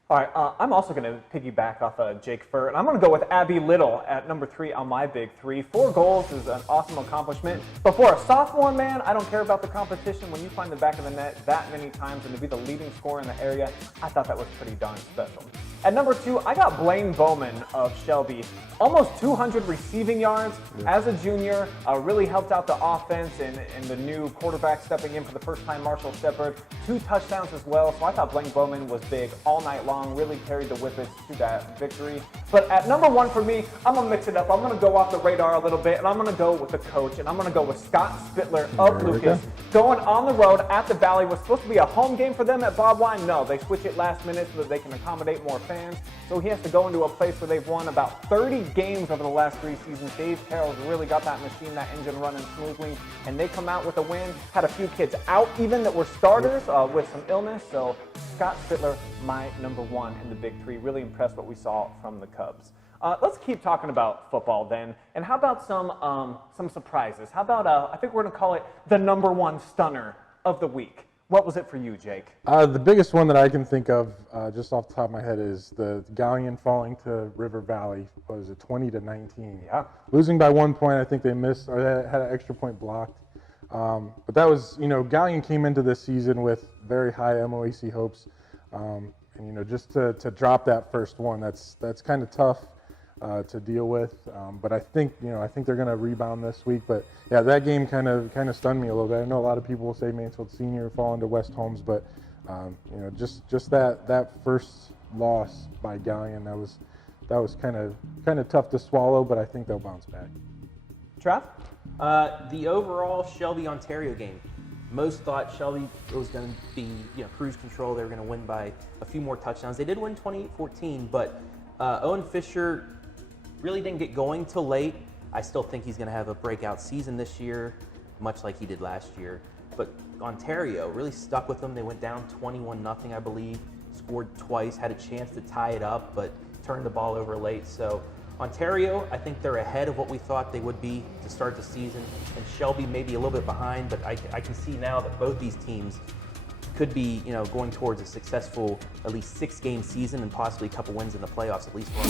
All right, I'm also going to piggyback off Jake Furr, and I'm going to go with Abby Little at number 3 on my big 3. 4 goals is an awesome accomplishment, but for a sophomore, man, I don't care about the competition. When you find the back of the net that many times and to be the leading scorer in the area, I thought that was pretty darn special. At number 2, I got Blaine Bowman of Shelby. Almost 200 receiving yards as a junior, really helped out the offense and the new quarterback stepping in for the first time, Marshall Shepard. 2 touchdowns as well, so I thought Blaine Bowman was big all night long, really carried the Whippets to that victory. But at number 1 for me, I'm going to mix it up. I'm going to go off the radar a little bit, and I'm going to go with the coach, and I'm going to go with Scott Spittler of Lucas. Going on the road at the Valley. Was supposed to be a home game for them at Bob Wine. No, they switch it last minute so that they can accommodate more fans. So he has to go into a place where they've won about 30 games over the last 3 seasons. Dave Carroll's really got that machine, that engine running smoothly, and they come out with a win. Had a few kids out even that were starters with some illness. So Scott Spittler, my number 1 in the big 3. Really impressed what we saw from the Cubs. Let's keep talking about football then. And how about some surprises? How about, I think we're going to call it the number 1 stunner of the week. What was it for you, Jake? The biggest one that I can think of, just off the top of my head, is the Galleon falling to River Valley. What was it, 20-19? Yeah. Losing by 1 point, I think they missed, or they had an extra point blocked. But that was, Galleon came into this season with very high MOAC hopes. And, just to drop that first one, that's kind of tough to deal with. But I think they're going to rebound this week. But yeah, that game kind of stunned me a little bit. I know a lot of people will say Mansfield Senior fall into West Holmes, but just that first loss by Galleon, that was kind of tough to swallow. But I think they'll bounce back. Trav? The overall Shelby Ontario game. Most thought Shelby was going to be cruise control. They were going to win by a few more touchdowns. They did win 28-14, but Owen Fisher really didn't get going till late. I still think he's going to have a breakout season this year. much like he did last year. But Ontario really stuck with them. They went down 21-0, I believe, scored twice, had a chance to tie it up, but turned the ball over late. So Ontario, I think they're ahead of what we thought they would be to start the season, and Shelby maybe a little bit behind, but I can see now that both these teams could be, going towards a successful at least 6-game season and possibly a couple wins in the playoffs, at least one.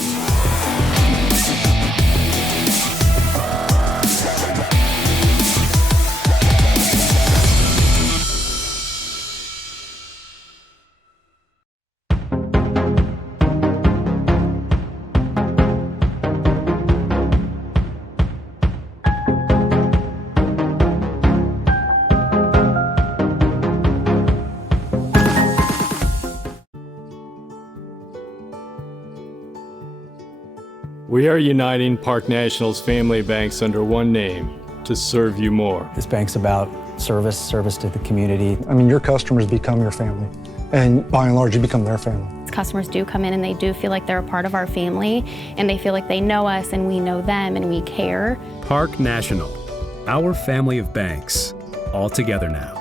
We are uniting Park National's family banks under one name to serve you more. This bank's about service to the community. I mean, your customers become your family, and by and large, you become their family. Customers do come in and they do feel like they're a part of our family, and they feel like they know us and we know them and we care. Park National, our family of banks, all together now.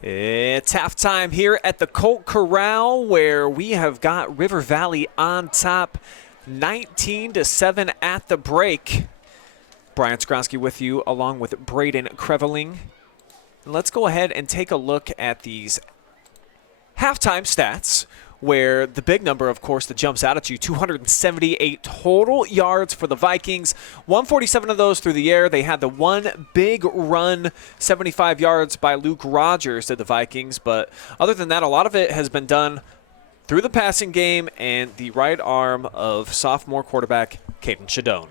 It's halftime here at the Colts Corral, where we have got River Valley on top, 19-7 at the break. Brian Skronsky with you, along with Braden Kreveling. Let's go ahead and take a look at these halftime stats, where the big number, of course, that jumps out at you, 278 total yards for the Vikings, 147 of those through the air. They had the one big run, 75 yards by Luke Rogers to the Vikings, but other than that, a lot of it has been done through the passing game and the right arm of sophomore quarterback Caden Shadone.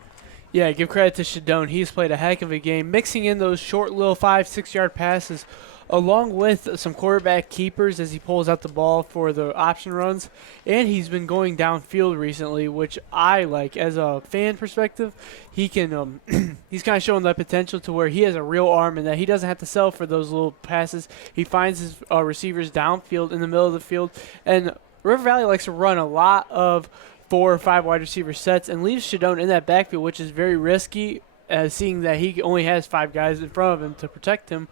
Yeah, give credit to Shadone. He's played a heck of a game, mixing in those short little 5-6 yard passes along with some quarterback keepers as he pulls out the ball for the option runs. And he's been going downfield recently, which I like. As a fan perspective, he can he's kind of showing that potential to where he has a real arm and that he doesn't have to sell for those little passes. He finds his receivers downfield in the middle of the field. And River Valley likes to run a lot of 4 or 5 wide receiver sets and leaves Shadone in that backfield, which is very risky, seeing that he only has 5 guys in front of him to protect him.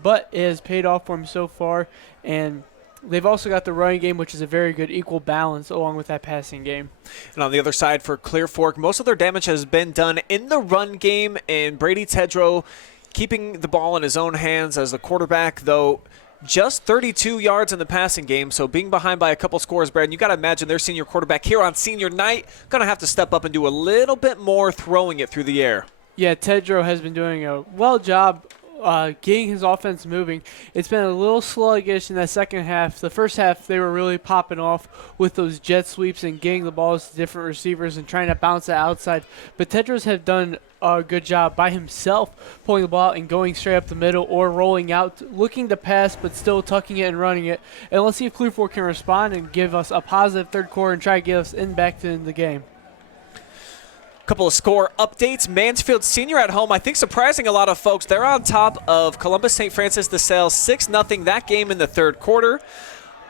But it has paid off for him so far, and they've also got the running game, which is a very good equal balance along with that passing game. And on the other side for Clear Fork, most of their damage has been done in the run game, and Brady Tedrow keeping the ball in his own hands as the quarterback, though just 32 yards in the passing game, so being behind by a couple scores, Brad, you got to imagine their senior quarterback here on senior night going to have to step up and do a little bit more throwing it through the air. Yeah, Tedrow has been doing a well job getting his offense moving. It's been a little sluggish in that second half. The first half, they were really popping off with those jet sweeps and getting the balls to different receivers and trying to bounce it outside. But Tedros have done a good job by himself pulling the ball out and going straight up the middle or rolling out, looking to pass but still tucking it and running it. And let's see if Clear Fork can respond and give us a positive third quarter and try to get us back to the game. Couple of score updates. Mansfield Senior at home, I think surprising a lot of folks. They're on top of Columbus St. Francis de Sales 6-0, that game in the third quarter.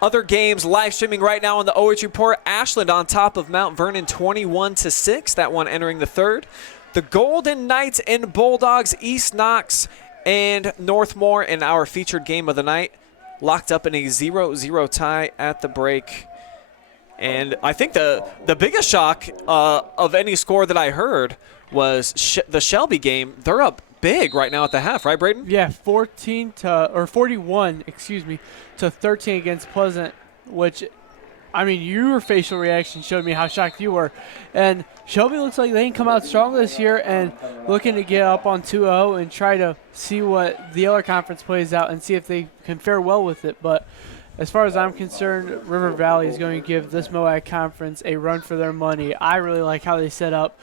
Other games live streaming right now on the OH Report. Ashland on top of Mount Vernon 21-6, that one entering the third. The Golden Knights and Bulldogs, East Knox and Northmore in our featured game of the night, locked up in a 0-0 tie at the break. And I think the biggest shock of any score that I heard was the Shelby game. They're up big right now at the half, right, Braden? Yeah, 41 to 13 against Pleasant, which, I mean, your facial reaction showed me how shocked you were. And Shelby looks like they can come out strong this year and looking to get up on 2-0 and try to see what the other conference plays out and see if they can fare well with it. But as far as I'm concerned, River Valley is going to give this MOAC conference a run for their money. I really like how they set up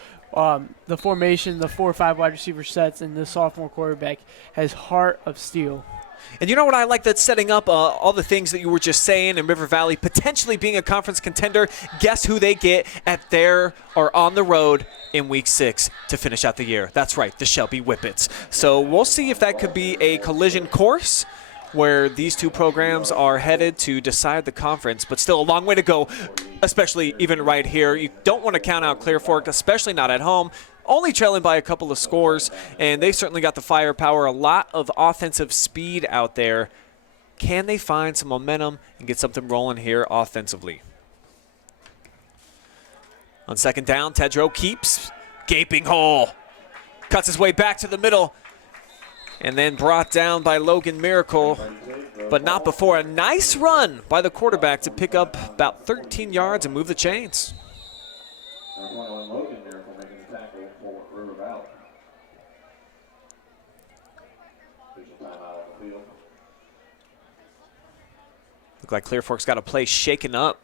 the formation, the 4 or 5 wide receiver sets, and the sophomore quarterback has heart of steel. And you know what I like that's setting up all the things that you were just saying, and River Valley potentially being a conference contender. Guess who they get on the road in week 6 to finish out the year? That's right, the Shelby Whippets. So we'll see if that could be a collision course where these two programs are headed to decide the conference, but still a long way to go, especially even right here. You don't want to count out Clear Fork, especially not at home. Only trailing by a couple of scores, and they certainly got the firepower, a lot of offensive speed out there. Can they find some momentum and get something rolling here offensively? On second down, Tedrow keeps gaping hole. Cuts his way back to the middle, and then brought down by Logan Miracle, but not before a nice run by the quarterback to pick up about 13 yards and move the chains. Logan Miracle making the tackle for River Valley. Official timeout on the field. Look like Clear Fork's got a play shaken up.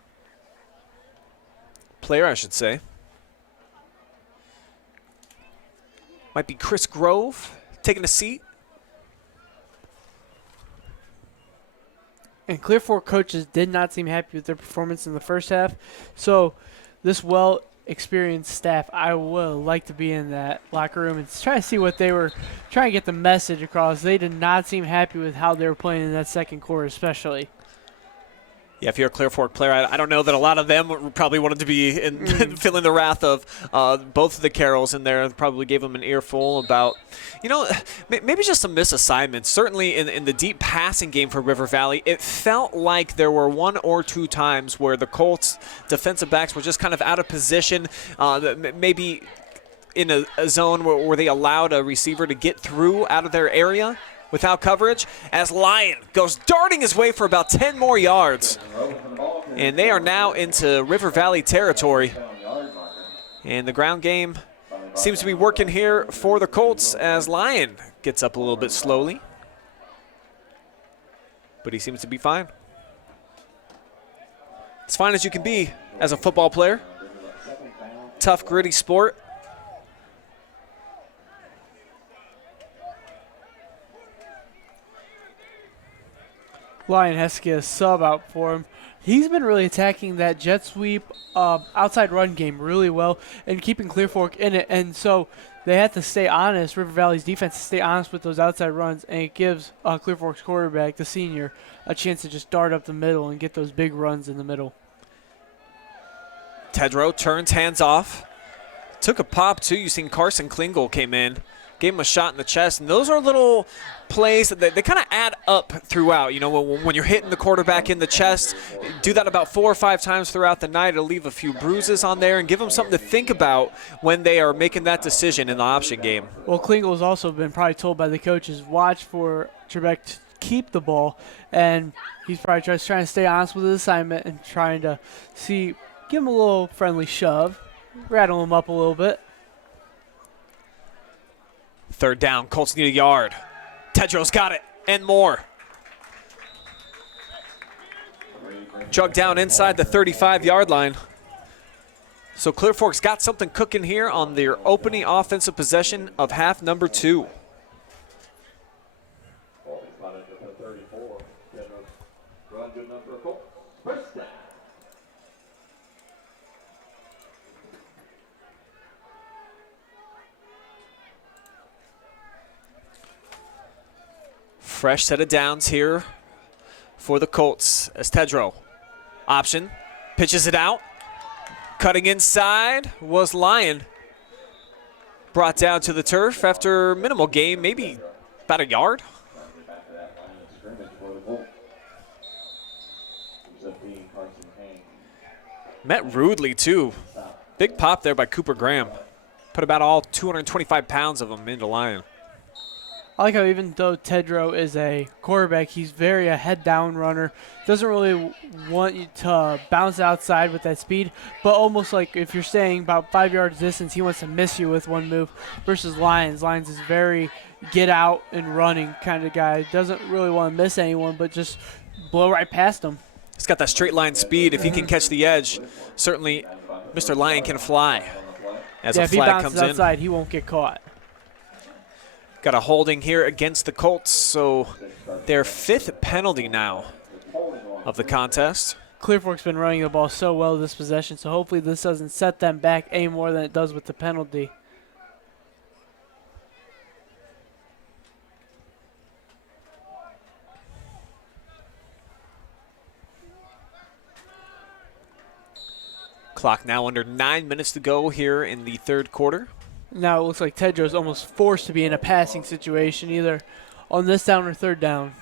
Player, I should say. Might be Chris Grove taking a seat. And Clear Fork coaches did not seem happy with their performance in the first half. So this well-experienced staff, I would like to be in that locker room and try to see what they were trying to get the message across. They did not seem happy with how they were playing in that second quarter especially. Yeah, if you're a Clear Fork player, I don't know that a lot of them probably wanted to be feeling the wrath of both of the Carrolls in there. Probably gave them an earful about, maybe just some misassignments. Certainly in the deep passing game for River Valley, it felt like there were 1 or 2 times where the Colts defensive backs were just kind of out of position, maybe in a zone where they allowed a receiver to get through out of their area without coverage, as Lyon goes darting his way for about 10 more yards. And they are now into River Valley territory. And the ground game seems to be working here for the Colts as Lyon gets up a little bit slowly. But he seems to be fine. As fine as you can be as a football player. Tough, gritty sport. Lyon has to get a sub out for him. He's been really attacking that jet sweep outside run game really well and keeping Clear Fork in it. And so they have to stay honest, River Valley's defense, to stay honest with those outside runs, and it gives Clear Fork's quarterback, the senior, a chance to just dart up the middle and get those big runs in the middle. Tedrow turns, hands off. Took a pop, too. You've seen Carson Klingel came in, gave him a shot in the chest. And those are little plays that they kind of add up throughout. When you're hitting the quarterback in the chest, do that about 4 or 5 times throughout the night. It'll leave a few bruises on there and give them something to think about when they are making that decision in the option game. Well, Klingel's also been probably told by the coaches, watch for Trebek to keep the ball. And he's probably just trying to stay honest with his assignment and trying to give him a little friendly shove, rattle him up a little bit. Third down, Colts need a yard. Tedrow's got it, and more. Jug down inside the 35-yard line. So Clear Fork's got something cooking here on their opening offensive possession of half number 2. Fresh set of downs here for the Colts as Tedrow. Option, pitches it out. Cutting inside was Lyon. Brought down to the turf after minimal gain, maybe about a yard. Met rudely, too. Big pop there by Cooper Graham. Put about all 225 pounds of him into Lyon. I like how even though Tedrow is a quarterback, he's very a head-down runner. Doesn't really want you to bounce outside with that speed, but almost like if you're staying about 5 yards distance, he wants to miss you with one move versus Lyons. Lyons is very get out and running kind of guy. Doesn't really want to miss anyone, but just blow right past them. He's got that straight line speed. If he can catch the edge, certainly Mr. Lyon can fly as a flag comes in. if he bounces outside, he won't get caught. Got a holding here against the Colts, so their 5th penalty now of the contest. Clear Fork's been running the ball so well this possession, so hopefully this doesn't set them back any more than it does with the penalty. Clock now under 9 minutes to go here in the 3rd quarter. Now it looks like Tedrow's almost forced to be in a passing situation, either on this down or 3rd down.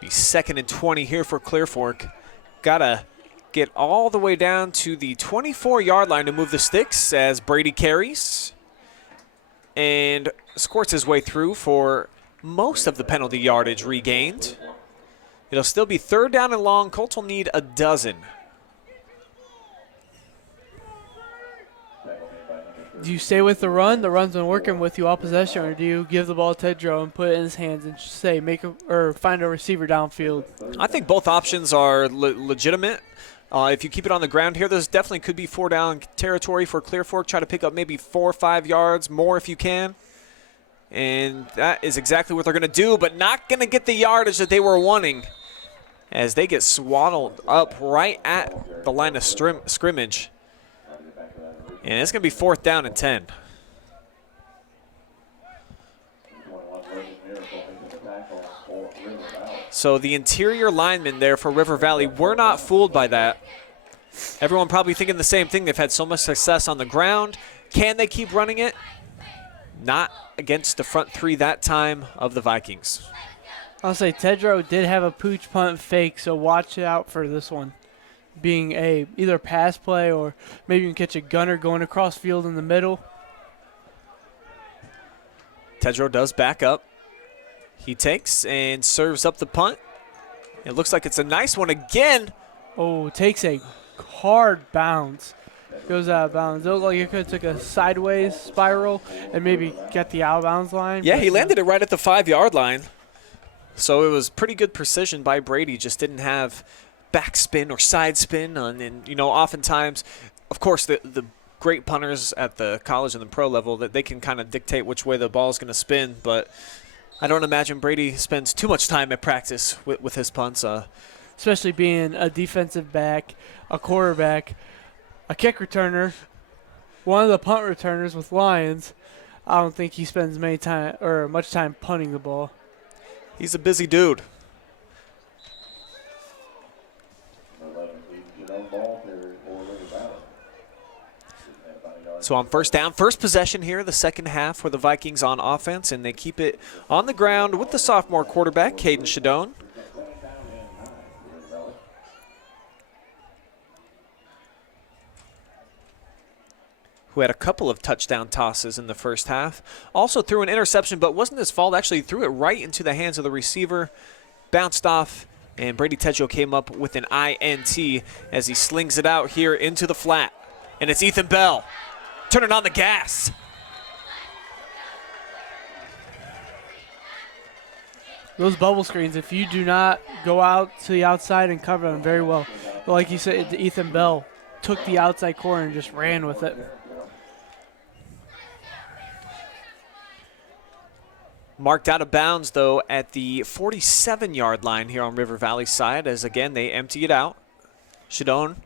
Be 2nd and 20 here for Clear Fork. Gotta get all the way down to the 24-yard line to move the sticks as Brady carries and squirts his way through for most of the penalty yardage regained. It'll still be 3rd down and long. Colts will need a dozen. Do you stay with the run? The run's been working with you all possession, or do you give the ball to Tedrow and put it in his hands and say find a receiver downfield? I think both options are legitimate. If you keep it on the ground here, this definitely could be 4-down territory for Clear Fork. Try to pick up maybe 4 or 5 yards more if you can. And that is exactly what they're going to do, but not going to get the yardage that they were wanting as they get swaddled up right at the line of scrimmage. And it's going to be 4th down and 10. So the interior linemen there for River Valley were not fooled by that. Everyone probably thinking the same thing. They've had so much success on the ground. Can they keep running it? Not against the front 3 that time of the Vikings. I'll say Tedrow did have a pooch punt fake, so watch out for this one being a either pass play or maybe you can catch a gunner going across field in the middle. Tedrow does back up. He takes and serves up the punt. It looks like it's a nice one again. Oh, takes a hard bounce. Goes out of bounds. It looked like it could have took a sideways spiral and maybe get the out of bounds line. Yeah, he landed it right at the 5-yard line. So it was pretty good precision by Brady. Just didn't have backspin or side spin. And you know, oftentimes, of course, the great punters at the college and the pro level, that they can kind of dictate which way the ball is going to spin. But I don't imagine Brady spends too much time at practice with his punts. Especially being a defensive back, a quarterback, a kick returner, one of the punt returners with Lions. I don't think he spends much time punting the ball. He's a busy dude. So on 1st down, first possession here, the 2nd half for the Vikings on offense, and they keep it on the ground with the sophomore quarterback, Caden Shadone. Who had a couple of touchdown tosses in the first half. Also threw an interception, but wasn't his fault. Actually threw it right into the hands of the receiver, bounced off, and Brady Tedrow came up with an INT as he slings it out here into the flat. And it's Ethan Bell turning on the gas. Those bubble screens, if you do not go out to the outside and cover them very well, like you said, Ethan Bell took the outside corner and just ran with it. Marked out of bounds, though, at the 47-yard line here on River Valley side, as, again, they empty it out. Shadone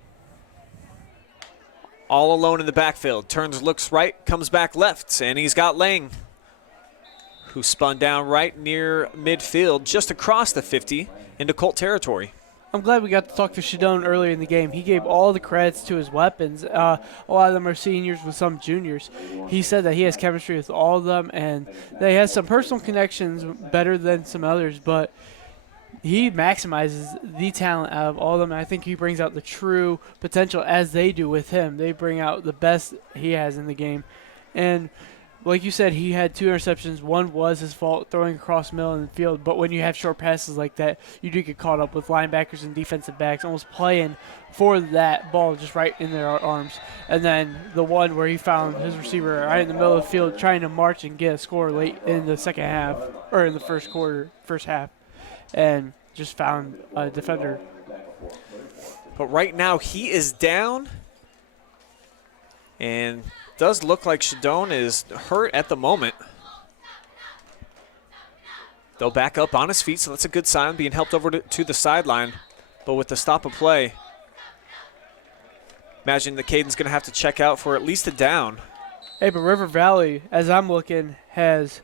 all alone in the backfield. Turns, looks right, comes back left, and he's got Lang, who spun down right near midfield, just across the 50 into Colt territory. I'm glad we got to talk to Shadone earlier in the game. He gave all the credits to his weapons. A lot of them are seniors with some juniors. He said that he has chemistry with all of them, and that he has some personal connections better than some others, but he maximizes the talent out of all of them. And I think he brings out the true potential as they do with him. They bring out the best he has in the game. And like you said, he had 2 interceptions. One was his fault, throwing across middle in the field. But when you have short passes like that, you do get caught up with linebackers and defensive backs almost playing for that ball just right in their arms. And then the one where he found his receiver right in the middle of the field trying to march and get a score late in the second half, or in the first half, and just found a defender. But right now he is down, and does look like Shadone is hurt at the moment. They'll back up on his feet, so that's a good sign, being helped over to the sideline. But with the stop of play, imagine that Caden's going to have to check out for at least a down. Hey, but River Valley, as I'm looking, has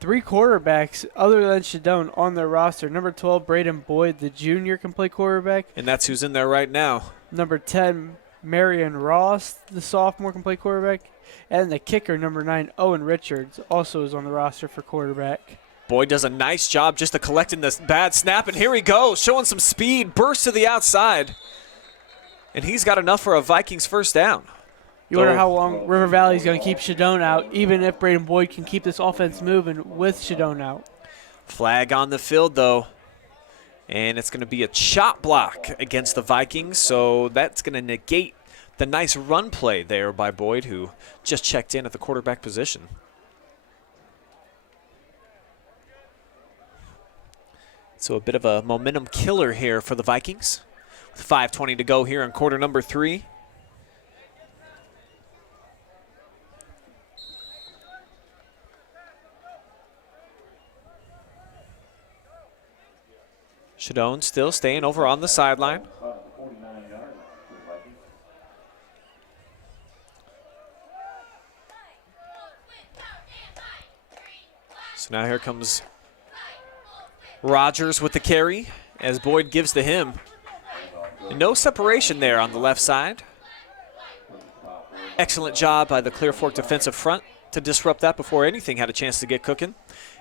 3 quarterbacks other than Shadone on their roster. Number 12, Braden Boyd, the junior, can play quarterback. And that's who's in there right now. Number 10, Marion Ross, the sophomore, can play quarterback. And the kicker, number 9, Owen Richards, also is on the roster for quarterback. Boyd does a nice job just of collecting this bad snap, and here he goes, showing some speed, bursts to the outside. And he's got enough for a Vikings first down. You wonder how long River Valley is going to keep Shadone out, even if Braden Boyd can keep this offense moving with Shadone out. Flag on the field, though. And it's going to be a chop block against the Vikings, so that's going to negate the nice run play there by Boyd, who just checked in at the quarterback position. So a bit of a momentum killer here for the Vikings. With 5:20 to go here in quarter number 3. Shadone still staying over on the sideline. So now here comes Rogers with the carry as Boyd gives to him. No separation there on the left side. Excellent job by the Clear Fork defensive front to disrupt that before anything had a chance to get cooking.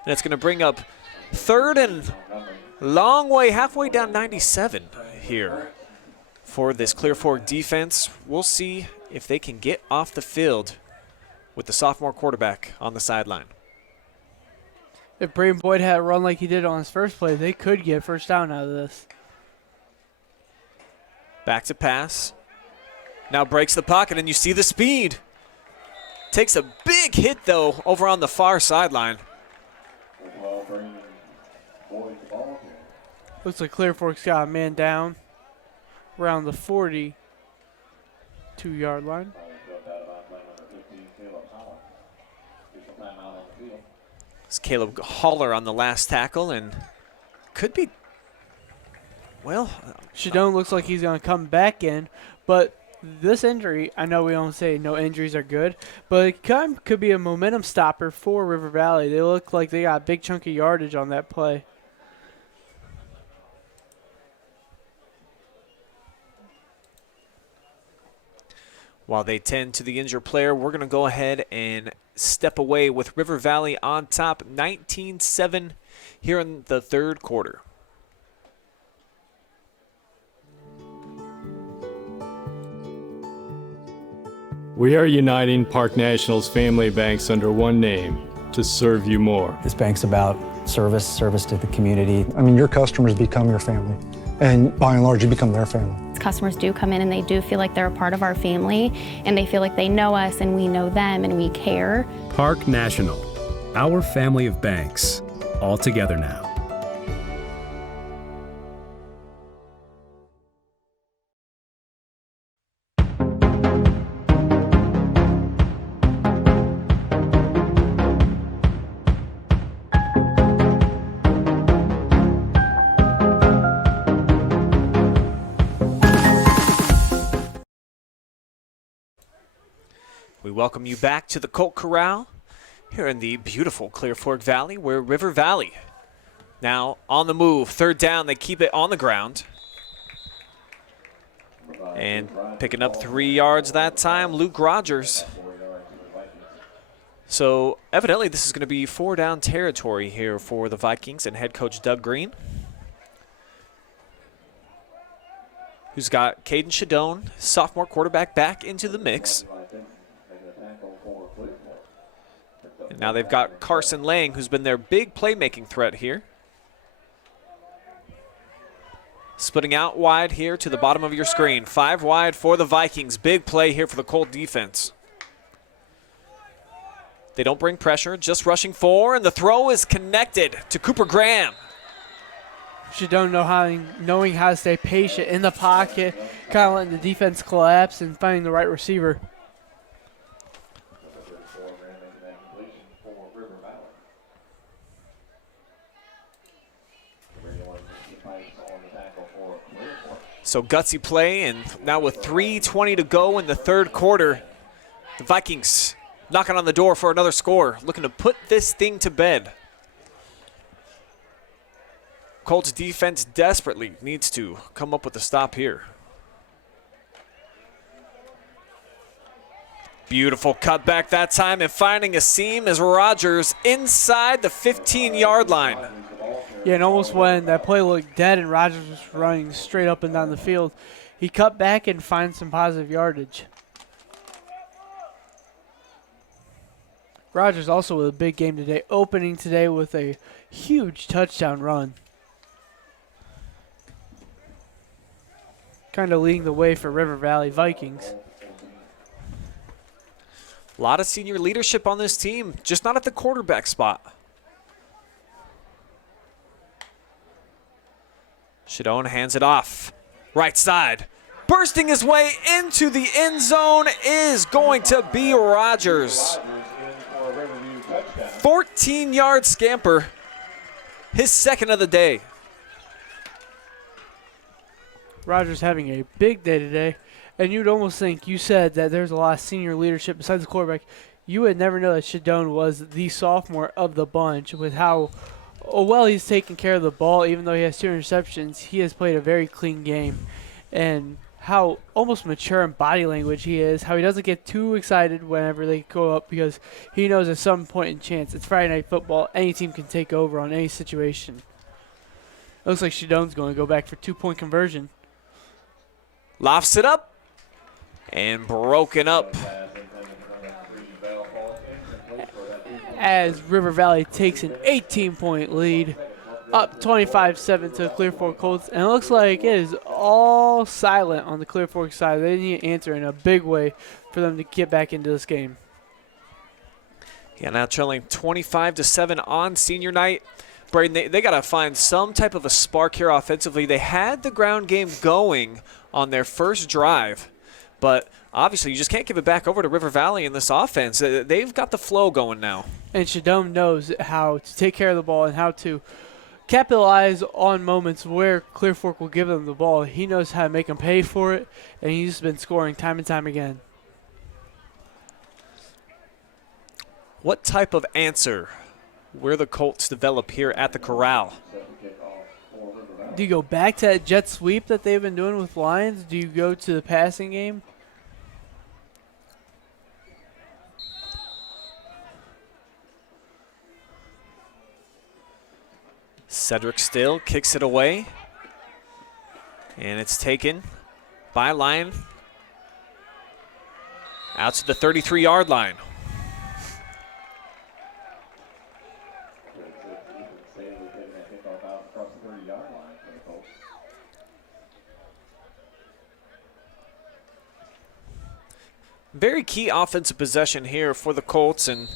And it's going to bring up 3rd and long way, halfway down 97 here for this Clear Fork defense. We'll see if they can get off the field with the sophomore quarterback on the sideline. If Braden Boyd had a run like he did on his first play, they could get first down out of this. Back to pass. Now breaks the pocket, and you see the speed. Takes a big hit, though, over on the far sideline. Looks like Clear Fork's got a man down around the 42-yard line. It's Caleb Haller on the last tackle, and could be, well. Shadone looks like he's going to come back in, but this injury, I know we don't say no injuries are good, but it could be a momentum stopper for River Valley. They look like they got a big chunk of yardage on that play. While they tend to the injured player, we're going to go ahead and step away with River Valley on top, 19-7 here in the 3rd quarter. We are uniting Park National's family banks under one name to serve you more. This bank's about service to the community. I mean, your customers become your family, and by and large, you become their family. Customers do come in and they do feel like they're a part of our family, and they feel like they know us and we know them and we care. Park National, our family of banks, all together now. We welcome you back to the Colts Corral here in the beautiful Clear Fork Valley, where River Valley now on the move. 3rd down, they keep it on the ground. And picking up 3 yards that time, Luke Rogers. So evidently this is going to be 4-down territory here for the Vikings and head coach Doug Green, who's got Caden Shadone, sophomore quarterback, back into the mix. And now they've got Carson Lang, who's been their big playmaking threat here. Splitting out wide here to the bottom of your screen. 5 wide for the Vikings. Big play here for the Colt defense. They don't bring pressure, just rushing 4, and the throw is connected to Cooper Graham. Shadone knowing how to stay patient in the pocket, kind of letting the defense collapse and finding the right receiver. So gutsy play, and now with 3:20 to go in the third quarter, the Vikings knocking on the door for another score, looking to put this thing to bed. Colts defense desperately needs to come up with a stop here. Beautiful cutback that time, and finding a seam is Rodgers inside the 15-yard line. Yeah, and almost when that play looked dead and Rodgers was running straight up and down the field, he cut back and finds some positive yardage. Rodgers also with a big game today, opening today with a huge touchdown run. Kind of leading the way for River Valley Vikings. A lot of senior leadership on this team, just not at the quarterback spot. Shadone hands it off. Right side. Bursting his way into the end zone is going to be Rodgers. 14-yard scamper. His second of the day. Rodgers having a big day today. And you'd almost think, you said that there's a lot of senior leadership besides the quarterback. You would never know that Shadone was the sophomore of the bunch with how well he's taken care of the ball. Even though he has 2 interceptions, he has played a very clean game. And how almost mature in body language he is, how he doesn't get too excited whenever they go up because he knows at some point in chance, it's Friday Night Football, any team can take over on any situation. It looks like Shadone's going to go back for 2-point conversion. Lofts it up. And broken up. As River Valley takes an 18-point lead, up 25-7 to the Clear Fork Colts. And it looks like it is all silent on the Clear Fork side. They need to answer in a big way for them to get back into this game. Yeah, now trailing 25-7 on senior night. Braden, they got to find some type of a spark here offensively. They had the ground game going on their first drive. But obviously, you just can't give it back over to River Valley in this offense. They've got the flow going now. And Shadone knows how to take care of the ball and how to capitalize on moments where Clear Fork will give them the ball. He knows how to make them pay for it, and he's been scoring time and time again. What type of answer will the Colts develop here at the Corral? Do you go back to that jet sweep that they've been doing with Lions? Do you go to the passing game? Cedric Still kicks it away. And it's taken by Lyon out to the 33-yard line. Very key offensive possession here for the Colts, and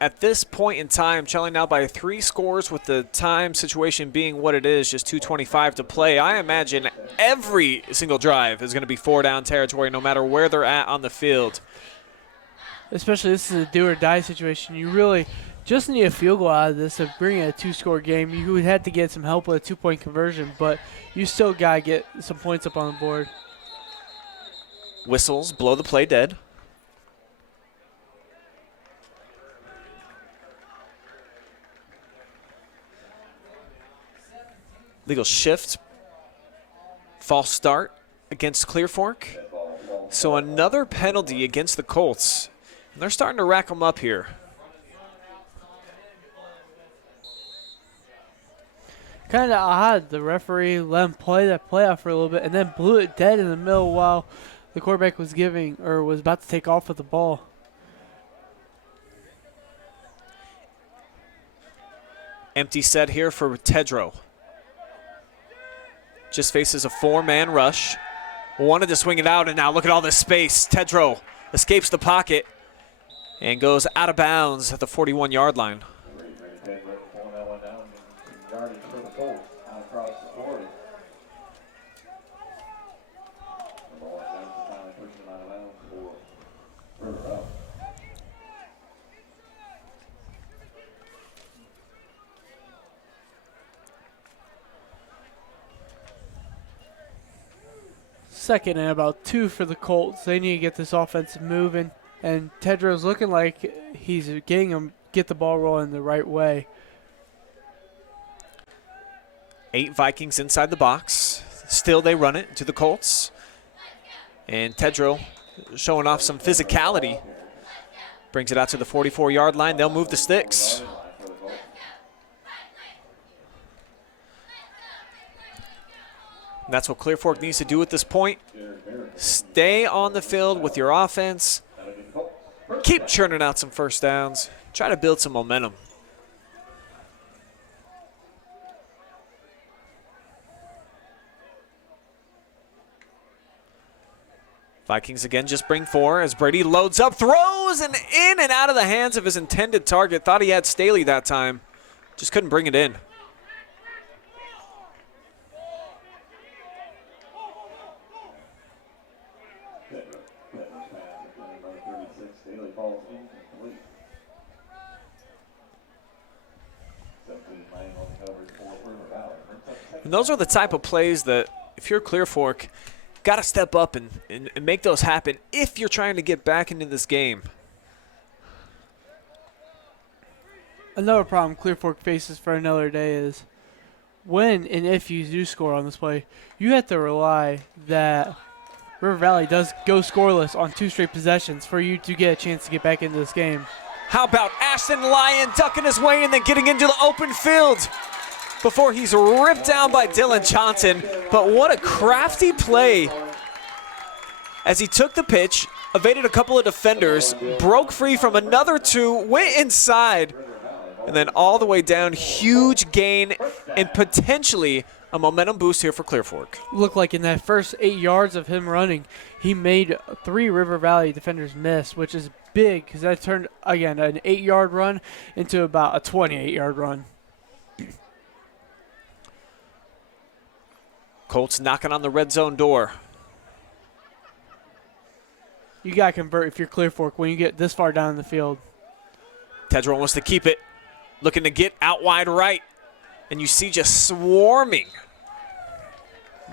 at this point in time, trailing now by 3 scores with the time situation being what it is, just 2:25 to play. I imagine every single drive is going to be 4-down territory no matter where they're at on the field. Especially this is a do-or-die situation. You really just need a field goal out of this to bring it a 2-score game. You would have to get some help with a 2-point conversion, but you still got to get some points up on the board. Whistles blow the play dead. Legal shift. False start against Clear Fork. So another penalty against the Colts. And they're starting to rack them up here. Kind of odd. The referee let him play that play out for a little bit and then blew it dead in the middle while the quarterback was was about to take off with the ball. Empty set here for Tedrow. Just faces a 4-man rush. Wanted to swing it out, and now look at all this space. Tedrow escapes the pocket and goes out of bounds at the 41-yard line. 2nd and about 2 for the Colts. They need to get this offense moving, and Tedrow's looking like he's getting them get the ball rolling the right way. 8 Vikings inside the box. Still they run it to the Colts. And Tedrow showing off some physicality. Brings it out to the 44-yard line. They'll move the sticks. And that's what Clear Fork needs to do at this point. Stay on the field with your offense. Keep churning out some first downs. Try to build some momentum. Vikings again just bring 4 as Brady loads up, throws, and in and out of the hands of his intended target. Thought he had Staley that time. Just couldn't bring it in. And those are the type of plays that, if you're Clear Fork, got to step up and make those happen if you're trying to get back into this game. Another problem Clear Fork faces for another day is when and if you do score on this play, you have to rely that River Valley does go scoreless on 2 straight possessions for you to get a chance to get back into this game. How about Ashton Lyon ducking his way and then getting into the open field before he's ripped down by Dylan Johnson. But what a crafty play as he took the pitch, evaded a couple of defenders, broke free from another 2, went inside, and then all the way down. Huge gain and potentially a momentum boost here for Clear Fork. Looked like in that first 8 yards of him running, he made 3 River Valley defenders miss, which is big because that turned, again, an 8-yard run into about a 28-yard run. Colts knocking on the red zone door. You got to convert if you're Clear Fork when you get this far down the field. Tedrow wants to keep it, looking to get out wide right. And you see just swarming.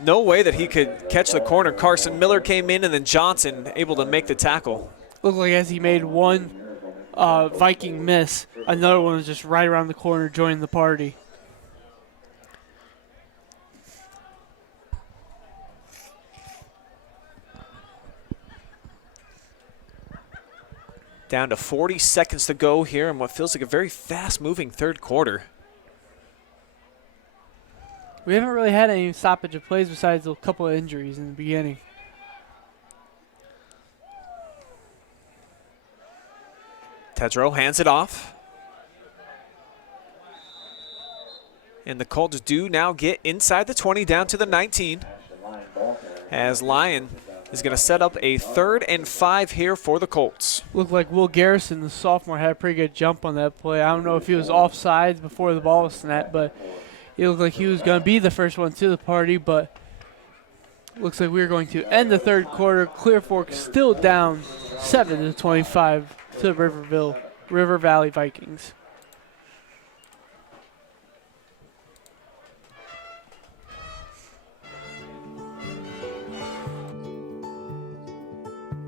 No way that he could catch the corner. Carson Miller came in and then Johnson able to make the tackle. Looked like as he made one Viking miss, another one was just right around the corner joining the party. Down to 40 seconds to go here in what feels like a very fast-moving third quarter. We haven't really had any stoppage of plays besides a couple of injuries in the beginning. Tedrow hands it off. And the Colts do now get inside the 20 down to the 19. As Lyon is going to set up a 3rd and 5 here for the Colts. Looked like Will Garrison, the sophomore, had a pretty good jump on that play. I don't know if he was offsides before the ball was snapped, but it looked like he was going to be the first one to the party, but looks like we're going to end the third quarter. Clear Fork still down 7-25 to River Valley Vikings.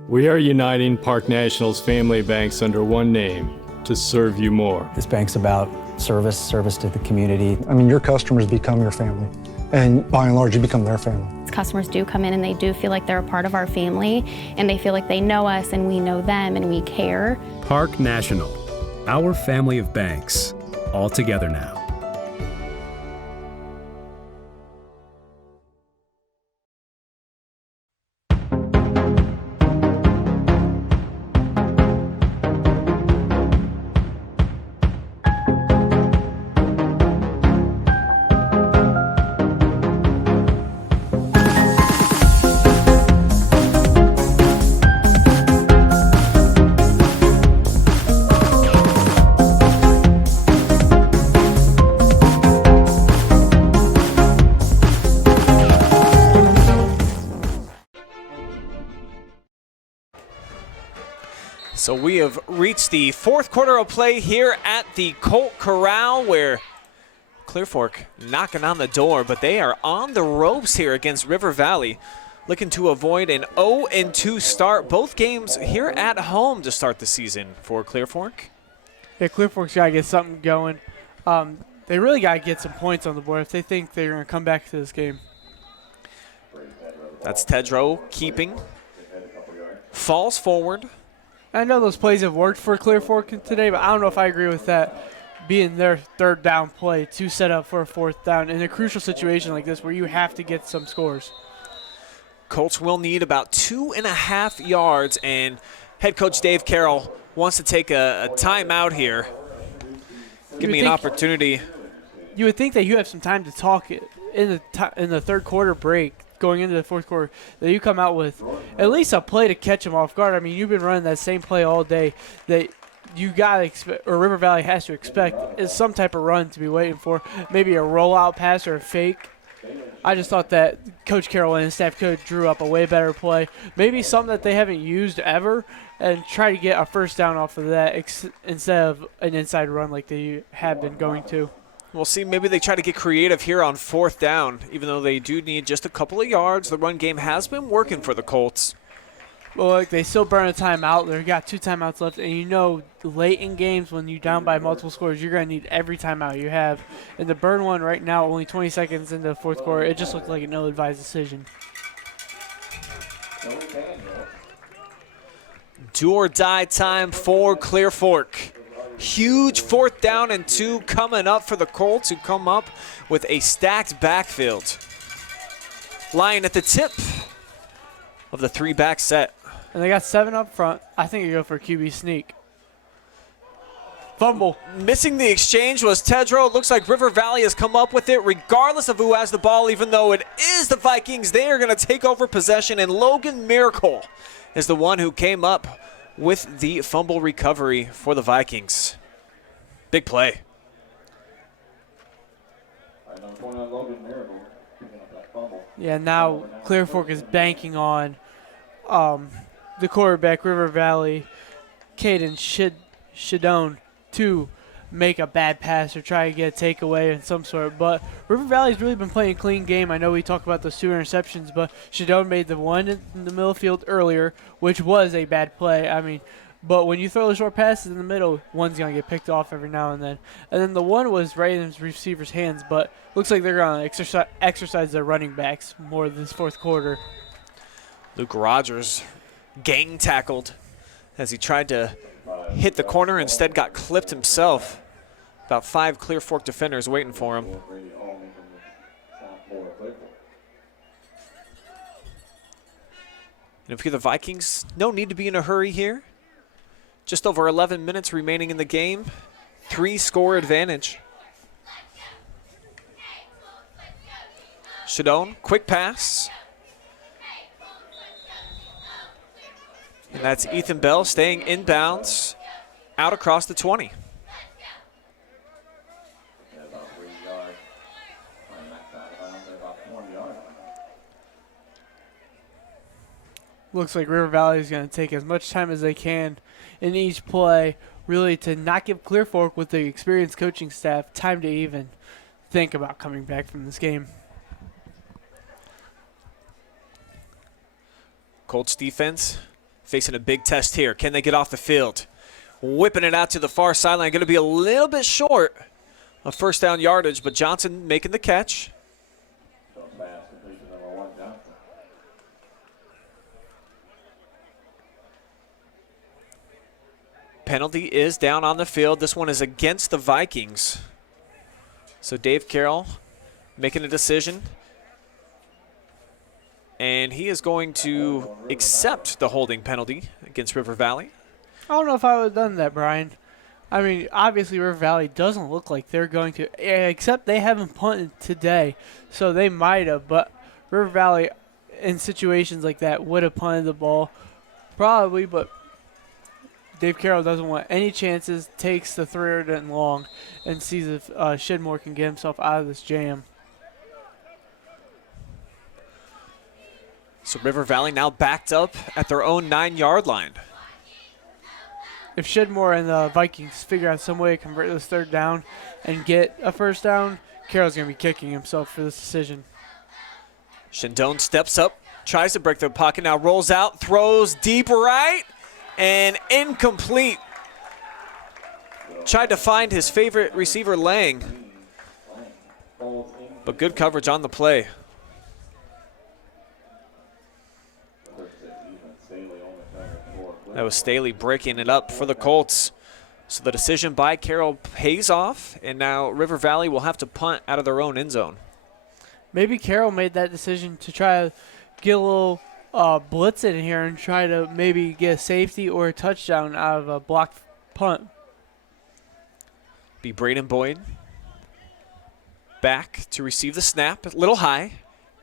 We are uniting Park National's family banks under one name to serve you more. This bank's about service to the community. I mean, your customers become your family, and by and large, you become their family. Customers do come in and they do feel like they're a part of our family, and they feel like they know us and we know them and we care. Park National, our family of banks, all together now. So we have reached the 4th quarter of play here at the Colts Corral, where Clear Fork knocking on the door, but they are on the ropes here against River Valley. looking to avoid an 0-2 start. Both games here at home to start the season for Clear Fork. Yeah, Clear Fork's got to get something going. They really got to get some points on the board if they think they're going to come back to this game. That's Tedrow keeping. Falls forward. I know those plays have worked for Clear Fork today, but I don't know if I agree with that being their third down play to set up for a fourth down in a crucial situation like this where you have to get some scores. Colts will need about 2.5 yards, and head coach Dave Carroll wants to take a timeout here. Give me an opportunity. You would think that you have some time to talk in the third quarter break, going into the fourth quarter, that you come out with at least a play to catch them off guard. I mean, you've been running that same play all day. That you got to expect, or River Valley has to expect, is some type of run to be waiting for. Maybe a rollout pass or a fake. I just thought that Coach Carroll and his staff could drew up a way better play. Maybe something that they haven't used ever, and try to get a first down off of that instead of an inside run like they have been going to. We'll see. Maybe they try to get creative here on fourth down, even though they do need just a couple of yards. The run game has been working for the Colts. Well, like, they still burn a timeout. They've got 2 timeouts left, and you know late in games when you're down by multiple scores, you're going to need every timeout you have. And the burn one right now, only 20 seconds into the fourth quarter, it just looked like an ill-advised decision. Do or die time for Clear Fork. Huge 4th down and 2 coming up for the Colts, who come up with a stacked backfield. Lyon at the tip of the 3-back set. And they got 7 up front. I think you go for a QB sneak. Fumble. Missing the exchange was Tedrow. It looks like River Valley has come up with it regardless of who has the ball, even though it is the Vikings. They are going to take over possession, and Logan Miracle is the one who came up with the fumble recovery for the Vikings. Big play. Yeah, now Clear Fork is banking on the quarterback, River Valley, Caden Shadone, to make a bad pass or try to get a takeaway in some sort. But River Valley's really been playing a clean game. I know we talked about those 2 interceptions, but Shadone made the one in the middle of the field earlier, which was a bad play. I mean, but when you throw the short passes in the middle, one's going to get picked off every now and then. And then the one was right in his receiver's hands, but looks like they're going to exercise their running backs more this fourth quarter. Luke Rogers gang tackled as he tried to hit the corner, instead got clipped himself. About 5 Clear Fork defenders waiting for him. And if you're the Vikings, no need to be in a hurry here. Just over 11 minutes remaining in the game. 3-score advantage. Shadone, quick pass. And that's Ethan Bell staying inbounds, out across the 20. Looks like River Valley is going to take as much time as they can in each play, really to not give Clear Fork, with the experienced coaching staff, time to even think about coming back from this game. Colts defense facing a big test here. Can they get off the field? Whipping it out to the far sideline. Going to be a little bit short of first down yardage, but Johnson making the catch. Penalty is down on the field. This one is against the Vikings. So Dave Carroll making a decision. And he is going to accept the holding penalty against River Valley. I don't know if I would have done that, Brian. I mean, obviously River Valley doesn't look like they're going to, except they haven't punted today, so they might have. But River Valley, in situations like that, would have punted the ball, probably. But Dave Carroll doesn't want any chances, takes the 3rd and long, and sees if Shedmore can get himself out of this jam. So River Valley now backed up at their own 9-yard line. If Shedmore and the Vikings figure out some way to convert this 3rd down and get a first down, Carroll's going to be kicking himself for this decision. Shadone steps up, tries to break the pocket, now rolls out, throws deep right, and incomplete. Tried to find his favorite receiver, Lang, but good coverage on the play. That was Staley breaking it up for the Colts. So the decision by Carroll pays off, and now River Valley will have to punt out of their own end zone. Maybe Carroll made that decision to try to get a little blitz in here and try to maybe get a safety or a touchdown out of a blocked punt. Be Braden Boyd back to receive the snap, a little high,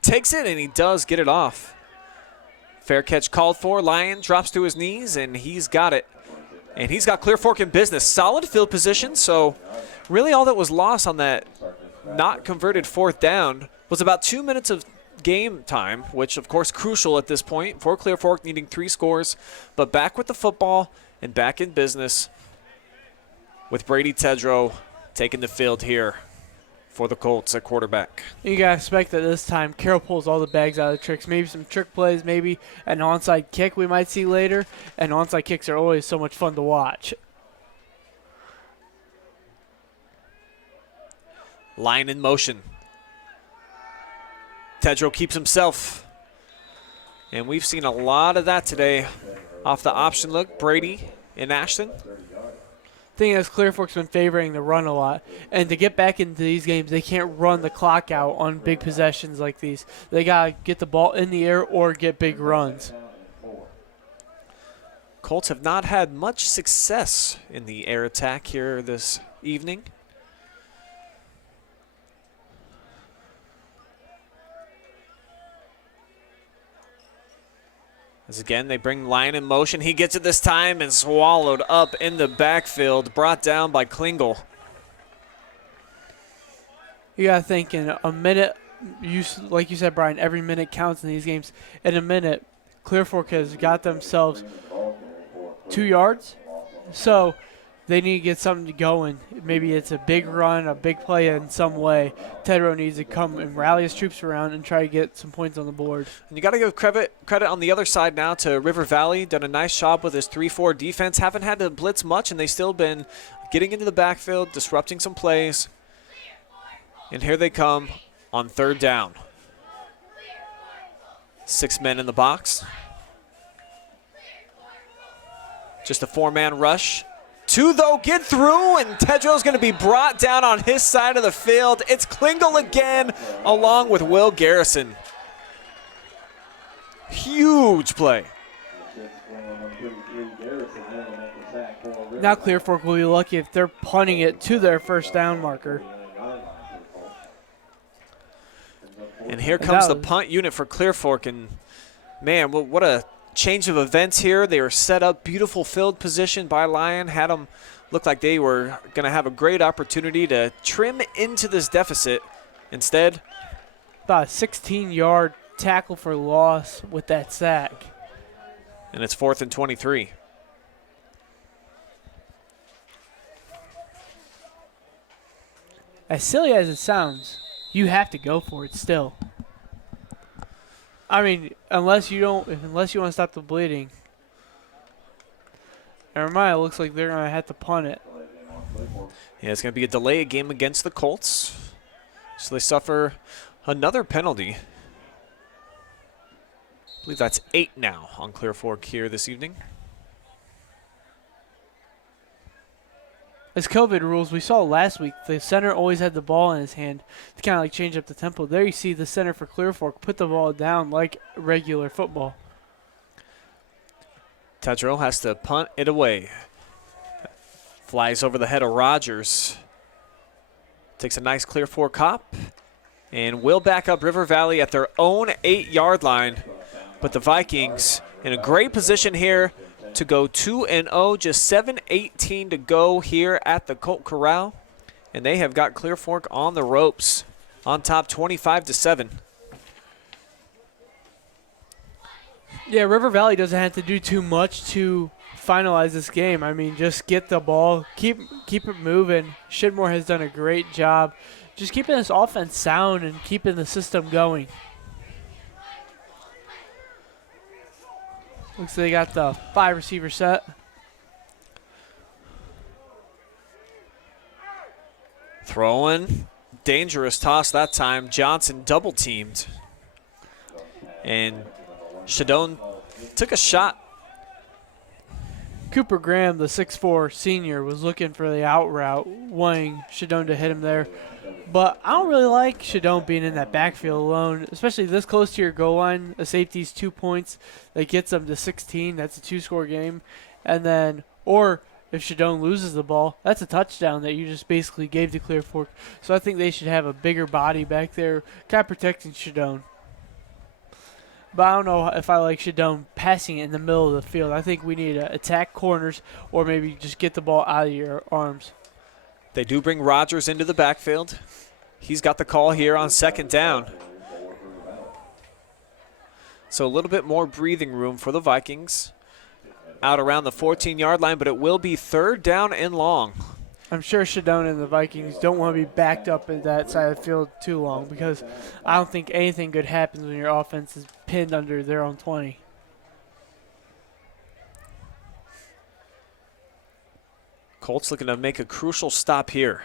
takes it, and he does get it off. Fair catch called for. Lyon drops to his knees, and he's got it. And he's got Clear Fork in business. Solid field position, so really all that was lost on that not converted 4th down was about 2 minutes of game time, which of course crucial at this point for Clear Fork, needing 3 scores. But back with the football and back in business with Brady Tedrow taking the field here for the Colts at quarterback. You got to expect that this time Carroll pulls all the bags out of the tricks. Maybe some trick plays, maybe an onside kick we might see later. And onside kicks are always so much fun to watch. Line in motion. Tedrow keeps himself. And we've seen a lot of that today off the option look. Brady and Ashton. Thing is, Clear Fork's been favoring the run a lot, and to get back into these games, they can't run the clock out on big possessions like these. They gotta get the ball in the air or get big runs. Colts have not had much success in the air attack here this evening. As again, they bring Lyon in motion. He gets it this time and swallowed up in the backfield, brought down by Klingel. You got to think in a minute, like you said, Brian, every minute counts in these games. In a minute, Clear Fork has got themselves 2 yards. So they need to get something going. Maybe it's a big run, a big play in some way. Tedrow needs to come and rally his troops around and try to get some points on the board. And you got to give credit on the other side now to River Valley. Done a nice job with his 3-4 defense. Haven't had to blitz much, and they've still been getting into the backfield, disrupting some plays. And here they come on 3rd down. 6 men in the box. Just a 4-man rush. 2, though, get through, and Tedrow's going to be brought down on his side of the field. It's Klingel again, along with Will Garrison. Huge play. Now Clear Fork will be lucky if they're punting it to their 1st down marker. And here comes the punt unit for Clear Fork, and man, what a change of events here. They were set up, beautiful field position by Lyon, had them look like they were going to have a great opportunity to trim into this deficit. Instead, about a 16-yard tackle for loss with that sack. And it's 4th and 23. As silly as it sounds, you have to go for it still. I mean, unless you want to stop the bleeding. Jeremiah looks like they're going to have to punt it. Yeah, it's going to be a delay of game against the Colts. So they suffer another penalty. I believe that's 8 now on Clear Fork here this evening. As COVID rules, we saw last week, the center always had the ball in his hand to kind of like change up the tempo. There you see the center for Clear Fork put the ball down like regular football. Tedrow has to punt it away. Flies over the head of Rogers. Takes a nice Clear Fork hop and will back up River Valley at their own 8-yard line. But the Vikings in a great position here to go 2-0, just 7:18 to go here at the Colts Corral. And they have got Clear Fork on the ropes, on top 25-7. Yeah, River Valley doesn't have to do too much to finalize this game. I mean, just get the ball, keep it moving. Shidmore has done a great job just keeping this offense sound and keeping the system going. Looks like they got the 5 receiver set. Throwing. Dangerous toss that time. Johnson double teamed. And Shadone took a shot. Cooper Graham, the 6'4 senior, was looking for the out route, wanting Shadone to hit him there. But I don't really like Shadone being in that backfield alone, especially this close to your goal line. A safety's 2 points. That gets them to 16. That's a 2-score game. And then, or if Shadone loses the ball, that's a touchdown that you just basically gave to Clear Fork. So I think they should have a bigger body back there, kind of protecting Shadone. But I don't know if I like Shadone passing it in the middle of the field. I think we need to attack corners or maybe just get the ball out of your arms. They do bring Rogers into the backfield. He's got the call here on 2nd down. So a little bit more breathing room for the Vikings. Out around the 14-yard line, but it will be 3rd down and long. I'm sure Shadone and the Vikings don't want to be backed up at that side of the field too long because I don't think anything good happens when your offense is pinned under their own 20. Colts looking to make a crucial stop here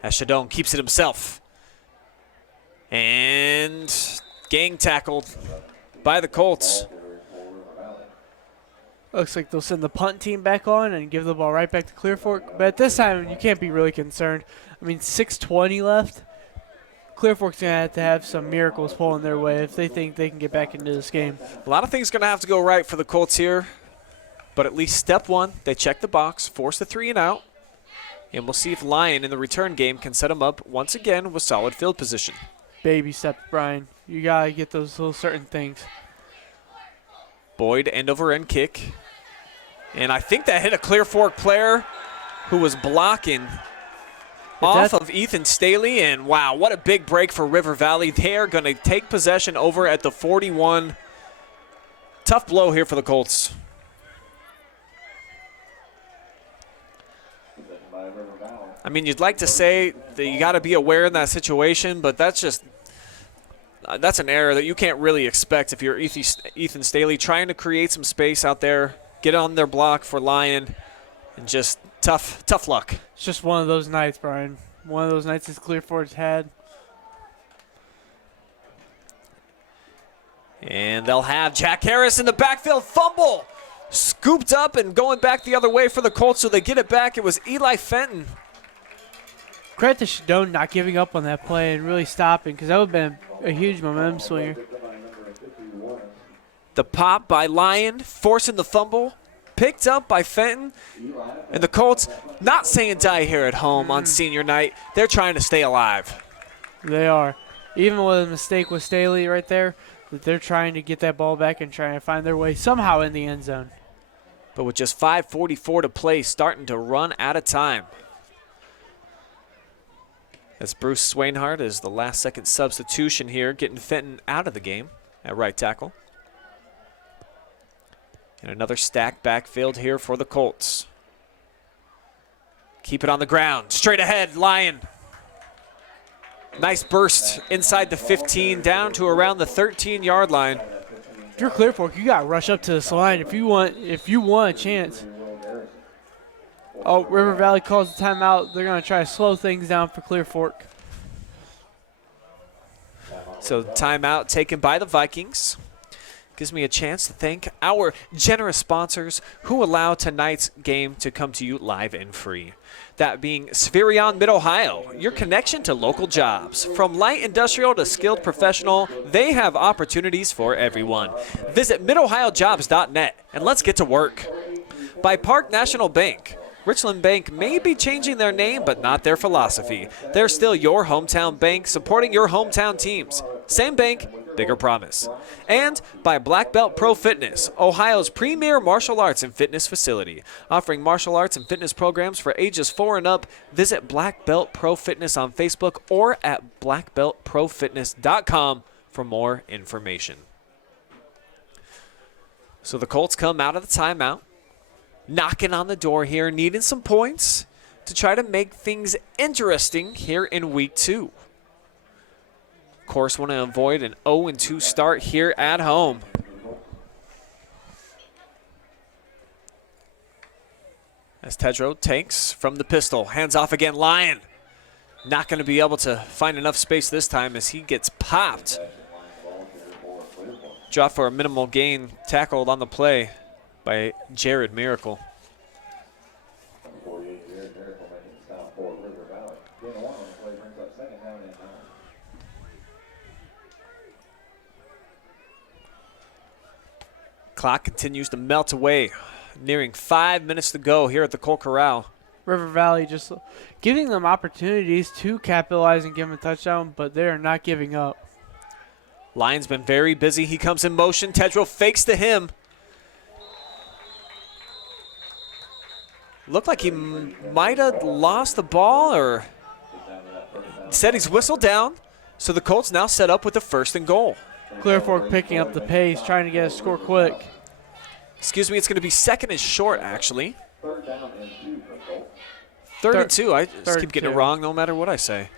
as Shadone keeps it himself. And gang tackled by the Colts. Looks like they'll send the punt team back on and give the ball right back to Clear Fork. But at this time, you can't be really concerned. I mean, 6:20 left. Clear Fork's going to have some miracles pulling their way if they think they can get back into this game. A lot of things going to have to go right for the Colts here. But at least step one, they check the box, force the 3 and out. And we'll see if Lyon in the return game can set them up once again with solid field position. Baby steps, Brian. You got to get those little certain things. Boyd end-over-end kick. And I think that hit a Clear Fork player who was blocking off of Ethan Staley. And wow, what a big break for River Valley. They're going to take possession over at the 41. Tough blow here for the Colts. I mean, you'd like to say that you got to be aware in that situation, but that's just that's an error that you can't really expect if you're Ethan Staley trying to create some space out there, get on their block for Lyon, and just tough luck. It's just one of those nights, Brian. One of those nights that Clear Fork's had. And they'll have Jack Harris in the backfield, fumble, scooped up and going back the other way for the Colts, so they get it back. It was Eli Fenton. Credit to Shadone not giving up on that play and really stopping, because that would have been a huge momentum swinger. The pop by Lyon, forcing the fumble, picked up by Fenton. And the Colts not saying die here at home on senior night. They're trying to stay alive. They are. Even with a mistake with Staley right there, that they're trying to get that ball back and trying to find their way somehow in the end zone. But with just 5:44 to play, starting to run out of time. As Bruce Swainhart is the last-second substitution here, getting Fenton out of the game at right tackle. And another stacked backfield here for the Colts. Keep it on the ground. Straight ahead, Lyon. Nice burst inside the 15, down to around the 13-yard line. If you're Clear Fork, you got to rush up to this line if you want a chance. Oh, River Valley calls the timeout. They're going to try to slow things down for Clear Fork. So timeout taken by the Vikings. Gives me a chance to thank our generous sponsors who allow tonight's game to come to you live and free. That being Spherion Mid-Ohio, your connection to local jobs. From light industrial to skilled professional, they have opportunities for everyone. Visit midohiojobs.net and let's get to work. By Park National Bank. Richland Bank may be changing their name, but not their philosophy. They're still your hometown bank, supporting your hometown teams. Same bank, bigger promise. And by Black Belt Pro Fitness, Ohio's premier martial arts and fitness facility. Offering martial arts and fitness programs for ages 4 and up. Visit Black Belt Pro Fitness on Facebook or at blackbeltprofitness.com for more information. So the Colts come out of the timeout, knocking on the door here, needing some points to try to make things interesting here in week 2. Of course, want to avoid an 0-2 start here at home. As Tedrow takes from the pistol. Hands off again, Lyon. Not going to be able to find enough space this time as he gets popped. Dropped for a minimal gain, tackled on the play by Jared Miracle. Clock continues to melt away. Nearing 5 minutes to go here at the Colts Corral. River Valley just giving them opportunities to capitalize and give them a touchdown, but they are not giving up. Lyon's been very busy. He comes in motion. Tedrow fakes to him. Looked like he might have lost the ball, or said he's whistled down. So the Colts now set up with a 1st and goal. Clear Fork picking up the pace, trying to get a score quick. Excuse me, it's going to be 2nd and short, actually. 3rd down and 2 for Colts. 3rd and 2. I just keep getting it wrong no matter what I say.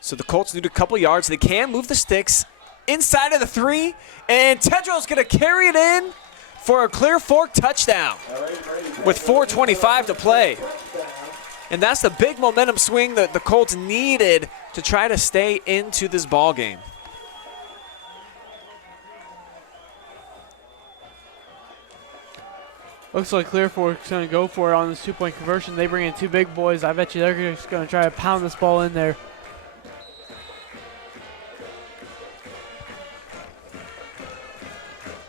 So the Colts need a couple yards. They can move the sticks inside of the 3, and Tedrow's going to carry it in for a Clear Fork touchdown with 4:25 to play. And that's the big momentum swing that the Colts needed to try to stay into this ball game. Looks like Clear Fork's going to go for it on this 2-point conversion. They bring in 2 big boys. I bet you they're just going to try to pound this ball in there.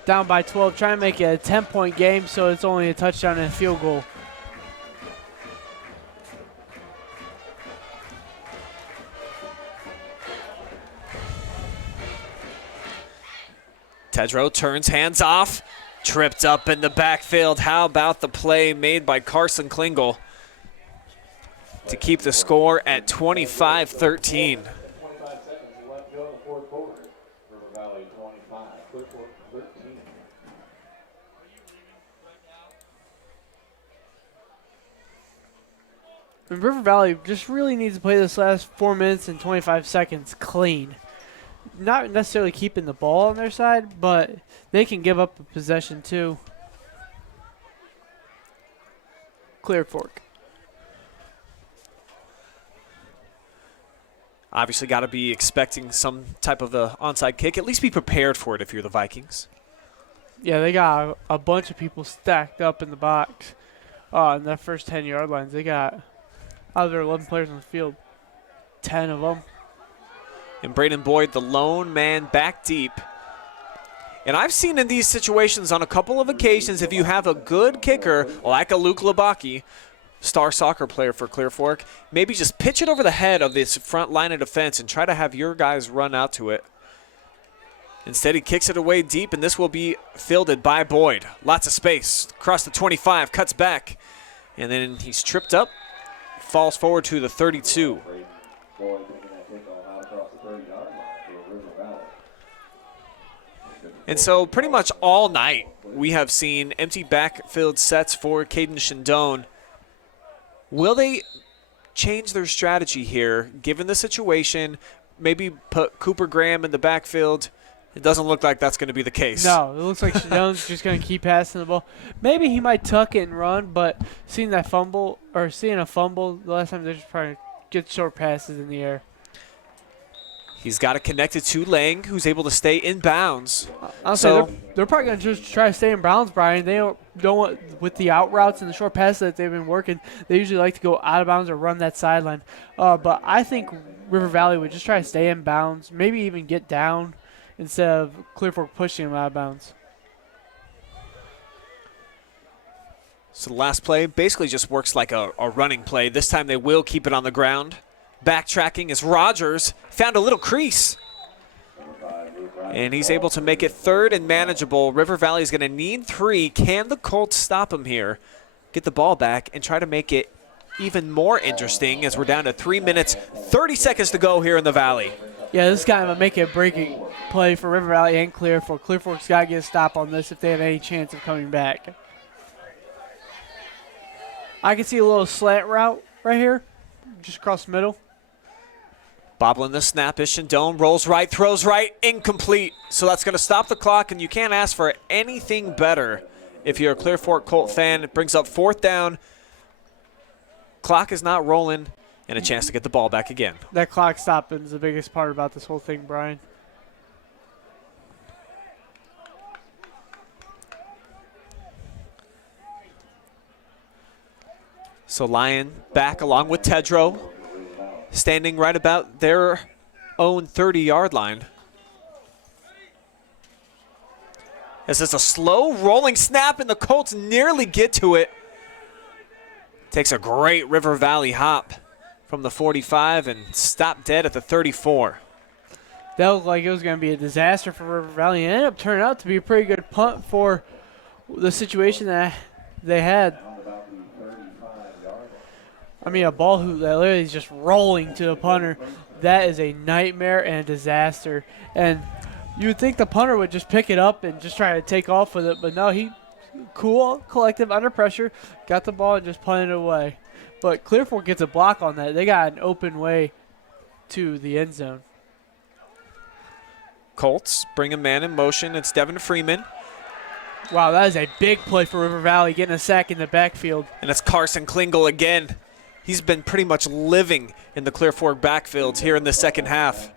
Down by 12, trying to make it a 10-point game, so it's only a touchdown and a field goal. Tedrow turns, hands off, tripped up in the backfield. How about the play made by Carson Klingel to keep the score at 25-13? 25 seconds left to go in the 4th quarter. River Valley 25, Clear Fork 13. And River Valley just really needs to play this last 4 minutes and 25 seconds clean. Not necessarily keeping the ball on their side, but they can give up a possession too. Clear Fork. Obviously got to be expecting some type of a onside kick. At least be prepared for it if you're the Vikings. Yeah, they got a bunch of people stacked up in the box in that first 10-yard lines. They got, out of their 11 players on the field, 10 of them. And Braden Boyd, the lone man back deep. And I've seen in these situations on a couple of occasions, if you have a good kicker like a Luke Labaki, star soccer player for Clear Fork, maybe just pitch it over the head of this front line of defense and try to have your guys run out to it. Instead, he kicks it away deep, and this will be fielded by Boyd. Lots of space. Across the 25, cuts back. And then he's tripped up, falls forward to the 32. And so pretty much all night we have seen empty backfield sets for Caden Shindone. Will they change their strategy here, given the situation? Maybe put Cooper Graham in the backfield? It doesn't look like that's going to be the case. No, it looks like Shindone's just going to keep passing the ball. Maybe he might tuck it and run, but seeing a fumble, the last time they're just trying to get short passes in the air. He's got it connected to Lang, who's able to stay in bounds. They're probably going to just try to stay in bounds, Brian. They don't want, with the out routes and the short passes that they've been working, they usually like to go out of bounds or run that sideline. But I think River Valley would just try to stay in bounds, maybe even get down instead of Clear Fork pushing them out of bounds. So the last play basically just works like a running play. This time they will keep it on the ground. Backtracking as Rogers found a little crease. And he's able to make it 3rd and manageable. River Valley is going to need 3. Can the Colts stop him here? Get the ball back and try to make it even more interesting as we're down to 3 minutes, 30 seconds to go here in the Valley. Yeah, this is kind of a make-it-break play for River Valley and Clear Fork. Clear Fork's got to get a stop on this if they have any chance of coming back. I can see a little slant route right here, just across the middle. Bobbling the snap is Shindone, rolls right, throws right, incomplete. So that's going to stop the clock, and you can't ask for anything better if you're a Clear Fork Colt fan. It brings up 4th down. Clock is not rolling, and a chance to get the ball back again. That clock stopping is the biggest part about this whole thing, Brian. So Lyon back along with Tedrow, standing right about their own 30-yard line. This is a slow rolling snap, and the Colts nearly get to it. Takes a great River Valley hop from the 45 and stopped dead at the 34. That looked like it was going to be a disaster for River Valley. It ended up turning out to be a pretty good punt for the situation that they had. I mean, a ball hoop that literally is just rolling to the punter. That is a nightmare and a disaster. And you would think the punter would just pick it up and just try to take off with it, but no, he cool, collective, under pressure, got the ball and just punted it away. But Clear Fork gets a block on that. They got an open way to the end zone. Colts bring a man in motion. It's Devin Freeman. Wow, that is a big play for River Valley, getting a sack in the backfield. And it's Carson Klingel again. He's been pretty much living in the Clear Fork backfields here in the second half.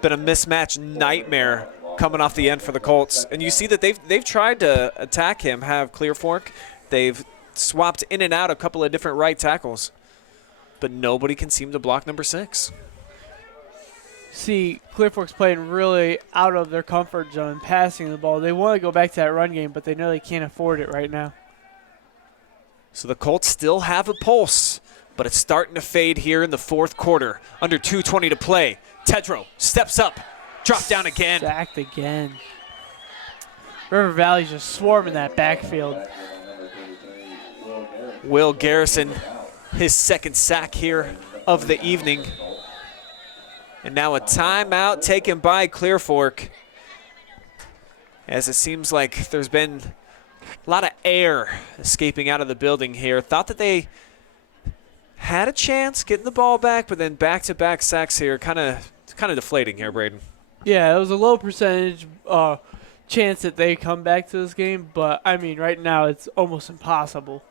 Been a mismatch nightmare coming off the end for the Colts. And you see that they've tried to attack him, have Clear Fork. They've swapped in and out a couple of different right tackles. But nobody can seem to block number 6. See, Clear Fork's playing really out of their comfort zone, passing the ball. They want to go back to that run game, but they know they can't afford it right now. So the Colts still have a pulse, but it's starting to fade here in the 4th quarter. Under 2:20 to play. Tedrow steps up, dropped down again. Sacked again. River Valley's just swarming that backfield. Will Garrison, his 2nd sack here of the evening. And now a timeout taken by Clear Fork, as it seems like there's been a lot of air escaping out of the building here. Thought that they had a chance getting the ball back, but then back-to-back sacks here, kind of deflating here, Braden. Yeah, it was a low percentage chance that they come back to this game, but I mean, right now it's almost impossible.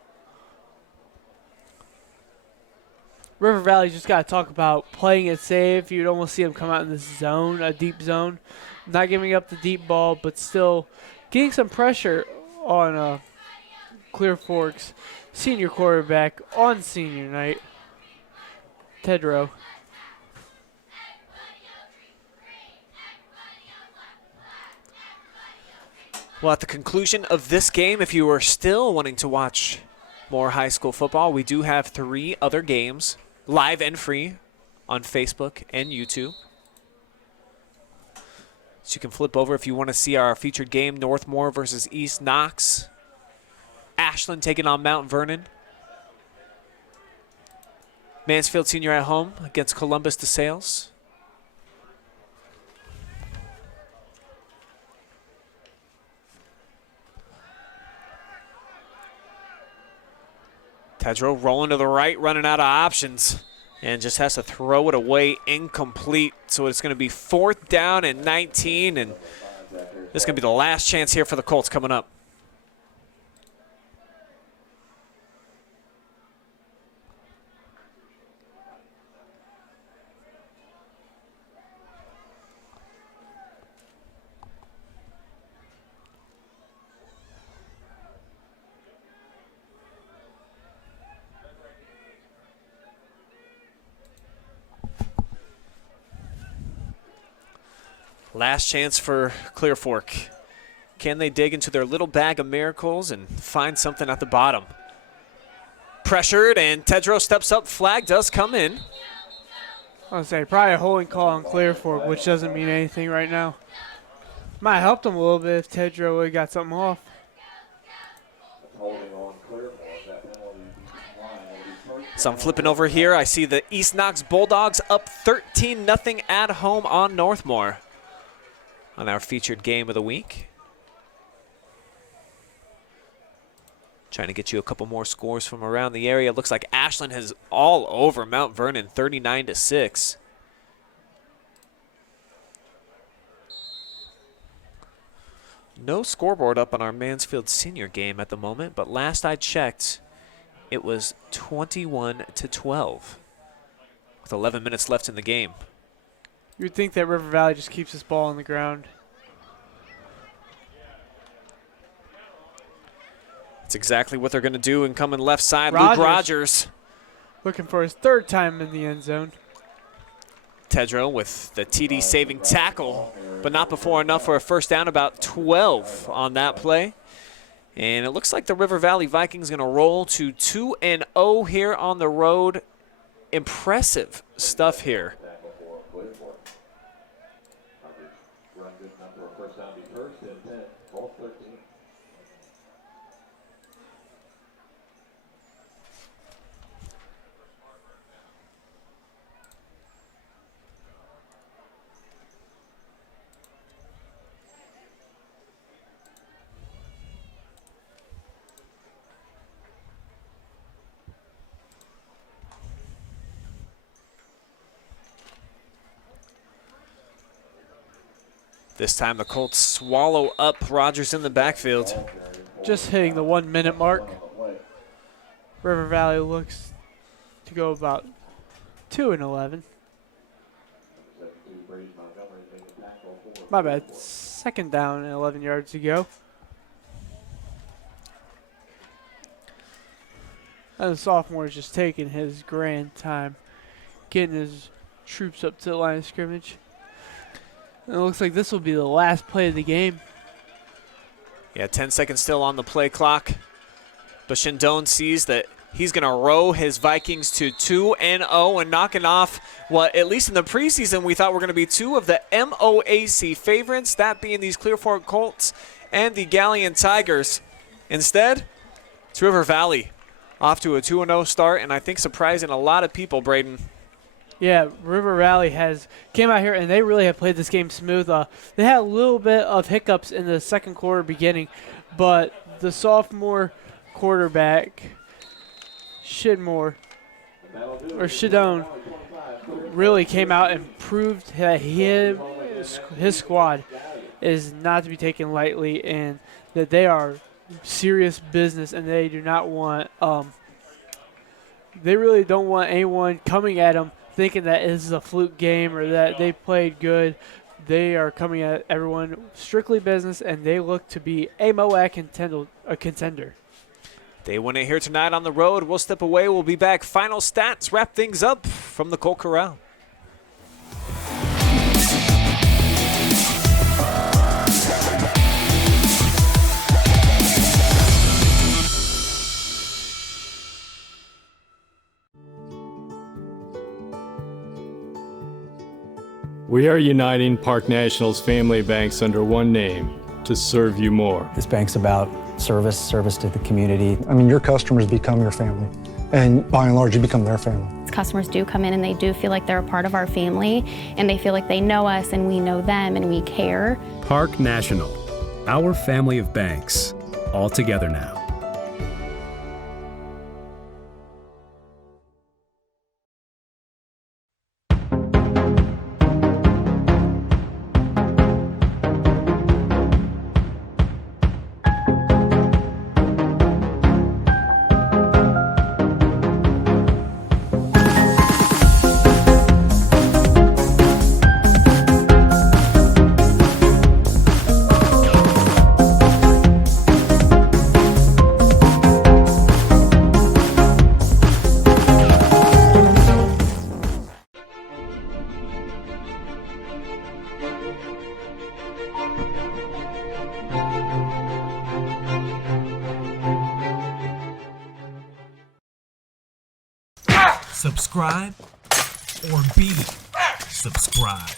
River Valley just got to talk about playing it safe. You'd almost see them come out in this zone, a deep zone, not giving up the deep ball, but still getting some pressure on Clear Fork's senior quarterback on senior night, Tedrow. Well, at the conclusion of this game, if you are still wanting to watch more high school football, we do have 3 other games, live and free, on Facebook and YouTube. So you can flip over if you want to see our featured game, Northmore versus East Knox. Ashland taking on Mount Vernon. Mansfield Senior at home against Columbus DeSales. Tedrow rolling to the right, running out of options, and just has to throw it away incomplete. So it's going to be 4th down and 19, and this is going to be the last chance here for the Colts coming up. Last chance for Clear Fork. Can they dig into their little bag of miracles and find something at the bottom? Pressured, and Tedrow steps up. Flag does come in. I was say probably a holding call on Clear Fork, which doesn't mean anything right now. Might have helped them a little bit if Tedrow would have got something off. So I'm flipping over here. I see the East Knox Bulldogs up 13-0 at home on Northmore on our featured game of the week. Trying to get you a couple more scores from around the area. Looks like Ashland has all over Mount Vernon, 39-6. No scoreboard up on our Mansfield Senior game at the moment, but last I checked, it was 21-12 with 11 minutes left in the game. You would think that River Valley just keeps this ball on the ground. That's exactly what they're going to do. And coming left side, Rogers. Luke Rogers. Looking for his third time in the end zone. Tedrow with the TD saving tackle, but not before enough for a first down, about 12 on that play. And it looks like the River Valley Vikings going to roll to 2-0 here on the road. Impressive stuff here. This time the Colts swallow up Rogers in the backfield. Just hitting the 1 minute mark. River Valley looks to go about 2-11. My bad. Second down and 11 yards to go. And the sophomore is just taking his grand time, getting his troops up to the line of scrimmage. And it looks like this will be the last play of the game. Yeah, 10 seconds still on the play clock. But Shindone sees that he's going to row his Vikings to 2-0 and knocking off what, at least in the preseason, we thought were going to be two of the MOAC favorites, that being these Clear Fork Colts and the Galleon Tigers. Instead, it's River Valley off to a 2-0 start, and I think surprising a lot of people, Braden. Yeah, River Valley came out here and they really have played this game smooth. They had a little bit of hiccups in the second quarter beginning, but the sophomore quarterback, Shidone, really came out and proved that his squad is not to be taken lightly and that they are serious business and they do not want they really don't want anyone coming at them thinking that this is a fluke game or that they played good. They are coming at everyone strictly business, and they look to be a MOAC contender. They win it here tonight on the road. We'll step away. We'll be back. Final stats, wrap things up from the Colts Corral. We are uniting Park National's family banks under one name to serve you more. This bank's about service to the community. I mean, your customers become your family, and by and large, you become their family. Customers do come in and they do feel like they're a part of our family, and they feel like they know us and we know them and we care. Park National, our family of banks, all together now. Subscribe or be subscribed.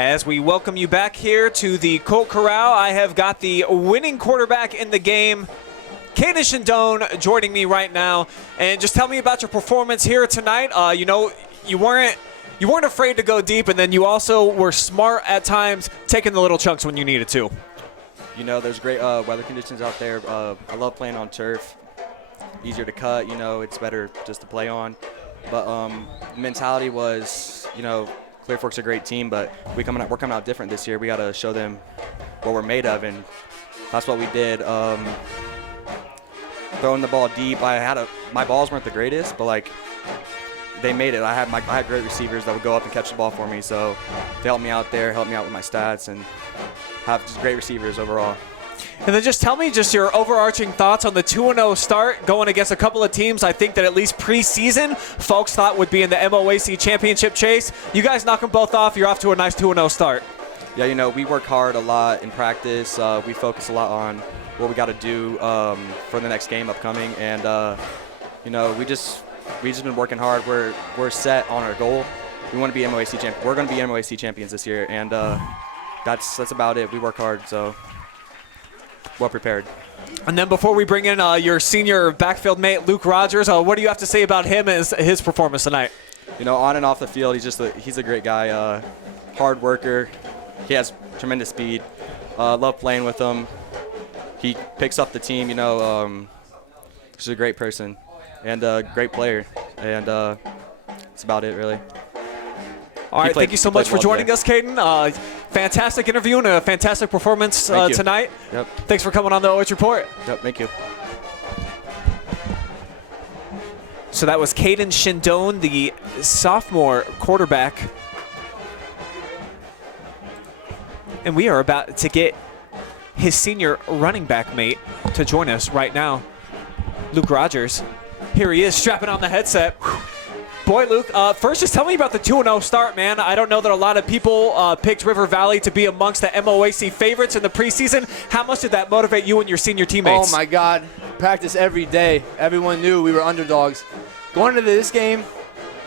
As we welcome you back here to the Colts Corral, I have got the winning quarterback in the game, Caden Shindone, joining me right now. And just tell me about your performance here tonight. You weren't afraid to go deep, and then you also were smart at times, taking the little chunks when you needed to. There's great weather conditions out there. I love playing on turf. Easier to cut, it's better just to play on. But the mentality was, Clear Fork's a great team, but we're coming out different this year. We got to show them what we're made of, and that's what we did. Throwing the ball deep, my balls weren't the greatest, but they made it. I had great receivers that would go up and catch the ball for me, so they helped me out there, helped me out with my stats, and have just great receivers overall. And then just tell me your overarching thoughts on the 2-0 start going against a couple of teams I think that at least preseason folks thought would be in the MOAC championship chase. You guys knock them both off. You're off to a nice 2-0 start. Yeah, we work hard a lot in practice. We focus a lot on what we got to do for the next game upcoming. And, we just been working hard. We're set on our goal. We want to be MOAC champions. We're going to be MOAC champions this year. And that's about it. We work hard, so well prepared. And then before we bring in your senior backfield mate, Luke Rogers, what do you have to say about him and his performance tonight? On and off the field, he's a great guy, hard worker. He has tremendous speed. Love playing with him. He picks up the team, he's a great person and a great player. And that's about it, really. All right, thank you so much for joining us, Caden. Fantastic interview and a fantastic performance tonight. Yep. Thanks for coming on the OH Report. Yep, thank you. So that was Caden Shindone, the sophomore quarterback. And we are about to get his senior running back mate to join us right now, Luke Rogers. Here he is, strapping on the headset. Boy, Luke, first just tell me about the 2-0 start, man. I don't know that a lot of people picked River Valley to be amongst the MOAC favorites in the preseason. How much did that motivate you and your senior teammates? Oh, my God. Practice every day. Everyone knew we were underdogs. Going into this game,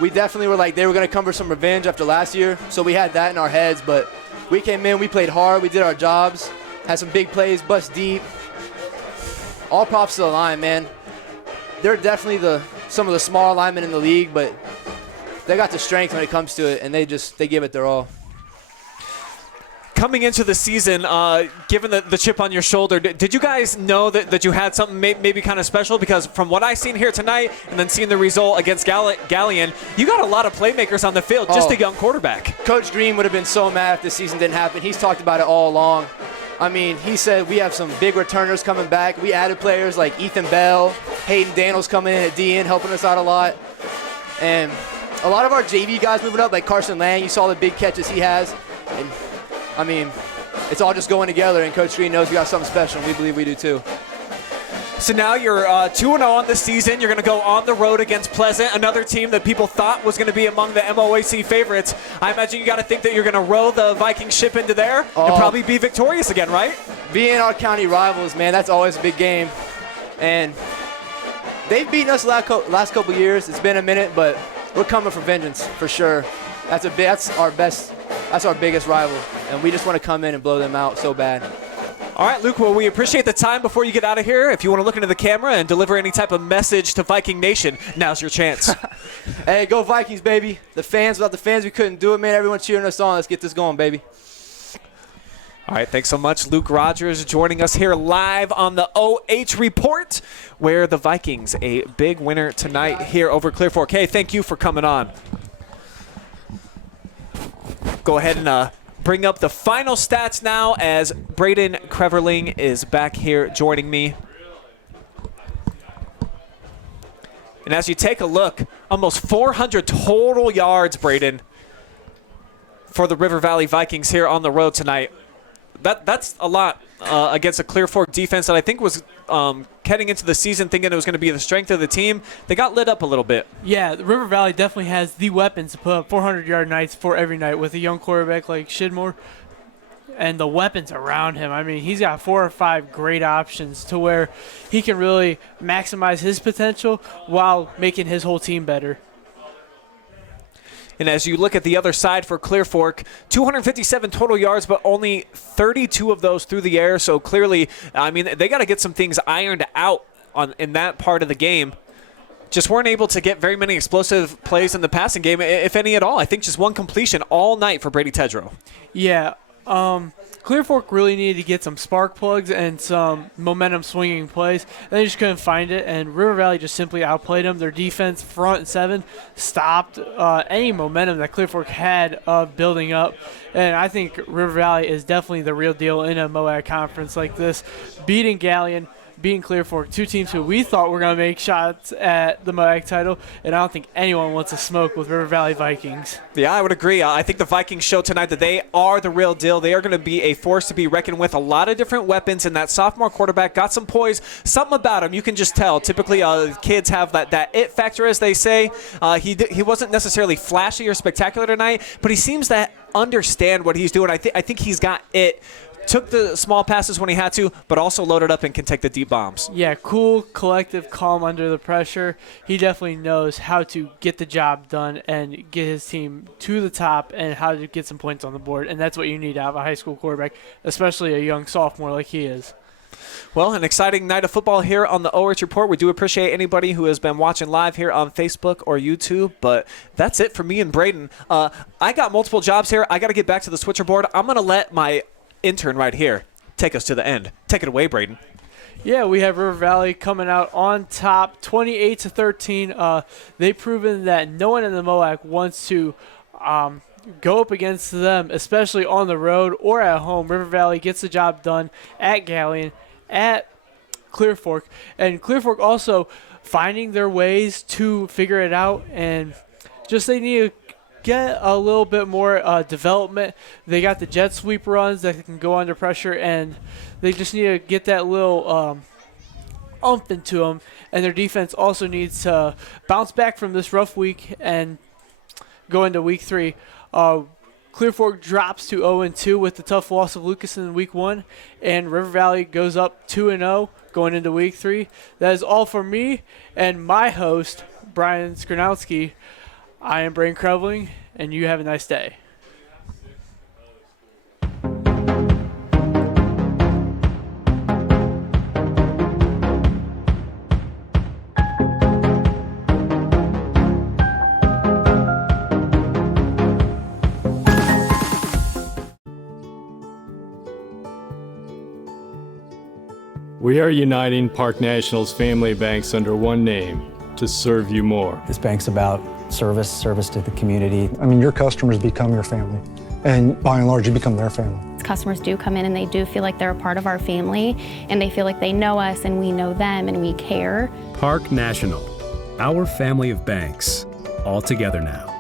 we definitely were they were going to come for some revenge after last year, so we had that in our heads. But we came in, we played hard, we did our jobs, had some big plays, bust deep. All props to the line, man. They're definitely some of the smaller linemen in the league, but they got the strength when it comes to it, and they give it their all. Coming into the season, given the chip on your shoulder, did you guys know that you had something maybe kind of special? Because from what I've seen here tonight and then seeing the result against Galleon, you got a lot of playmakers on the field, just a young quarterback. Coach Green would have been so mad if this season didn't happen. He's talked about it all along. I mean, he said we have some big returners coming back. We added players like Ethan Bell, Hayden Daniels coming in at DN, helping us out a lot. And a lot of our JV guys moving up, like Carson Lang, you saw the big catches he has. And, I mean, it's all just going together, and Coach Green knows we got something special, and we believe we do too. So now you're 2-0 on the season. You're going to go on the road against Pleasant, another team that people thought was going to be among the MOAC favorites. I imagine you got to think that you're going to row the Vikings ship into there and probably be victorious again, right? Being our county rivals, man, that's always a big game. And they've beaten us the last couple years. It's been a minute, but we're coming for vengeance for sure. That's our biggest rival, and we just want to come in and blow them out so bad. All right, Luke, well, we appreciate the time. Before you get out of here, if you want to look into the camera and deliver any type of message to Viking Nation, now's your chance. Hey, go Vikings, baby. Without the fans, we couldn't do it, man. Everyone cheering us on. Let's get this going, baby. All right, thanks so much. Luke Rogers joining us here live on the OH Report, where the Vikings, a big winner tonight here over Clear Fork. Hey, thank you for coming on. Go ahead and bring up the final stats now as Braden Creverling is back here joining me. And as you take a look, almost 400 total yards, Braden, for the River Valley Vikings here on the road tonight. That's a lot against a Clear Fork defense that I think was heading into the season thinking it was going to be the strength of the team. They got lit up a little bit. Yeah, the River Valley definitely has the weapons to put up 400-yard nights for every night with a young quarterback like Shidmore and the weapons around him. I mean, he's got 4 or 5 great options to where he can really maximize his potential while making his whole team better. And as you look at the other side for Clear Fork, 257 total yards, but only 32 of those through the air. So clearly, I mean, they got to get some things ironed out in that part of the game. Just weren't able to get very many explosive plays in the passing game, if any at all. I think just one completion all night for Brady Tedrow. Yeah. Clear Fork really needed to get some spark plugs and some momentum swinging plays. And they just couldn't find it, and River Valley just simply outplayed them. Their defense, front and seven, stopped any momentum that Clear Fork had of building up. And I think River Valley is definitely the real deal in a MOAC conference like this. Beating Galleon, beating Clear Fork, two teams who we thought were going to make shots at the MOAC title, and I don't think anyone wants to smoke with River Valley Vikings. Yeah, I would agree. I think the Vikings show tonight that they are the real deal. They are going to be a force to be reckoned with. A lot of different weapons, and that sophomore quarterback got some poise. Something about him, you can just tell. Typically, kids have that it factor, as they say. He wasn't necessarily flashy or spectacular tonight, but he seems to understand what he's doing. I think he's got it. Took the small passes when he had to, but also loaded up and can take the deep bombs. Yeah, cool, collective, calm under the pressure. He definitely knows how to get the job done and get his team to the top and how to get some points on the board. And that's what you need out of a high school quarterback, especially a young sophomore like he is. Well, an exciting night of football here on the OH Report. We do appreciate anybody who has been watching live here on Facebook or YouTube, but that's it for me and Braden. I got multiple jobs here. I got to get back to the switcherboard. I'm going to let my intern right here take us to the end. Take it away, Braden. Yeah, we have River Valley coming out on top, 28-13. They've proven that no one in the MOAC wants to go up against them, especially on the road or at home. River Valley gets the job done at Galleon, at Clear Fork, and Clear Fork also finding their ways to figure it out, and just they need to get a little bit more development. They got the jet sweep runs that can go under pressure, and they just need to get that little oomph into them. And their defense also needs to bounce back from this rough week and go into week 3. Clear Fork drops to 0-2 with the tough loss of Lucas in week 1, and River Valley goes up 2-0 going into week 3. That is all for me and my host, Brian Skronowski. I am Brain Krevling, and you have a nice day. We are uniting Park National's family banks under one name to serve you more. This bank's about service to the community. I mean, your customers become your family, and by and large, you become their family. Customers do come in and they do feel like they're a part of our family, and they feel like they know us and we know them and we care. Park National, our family of banks, all together now.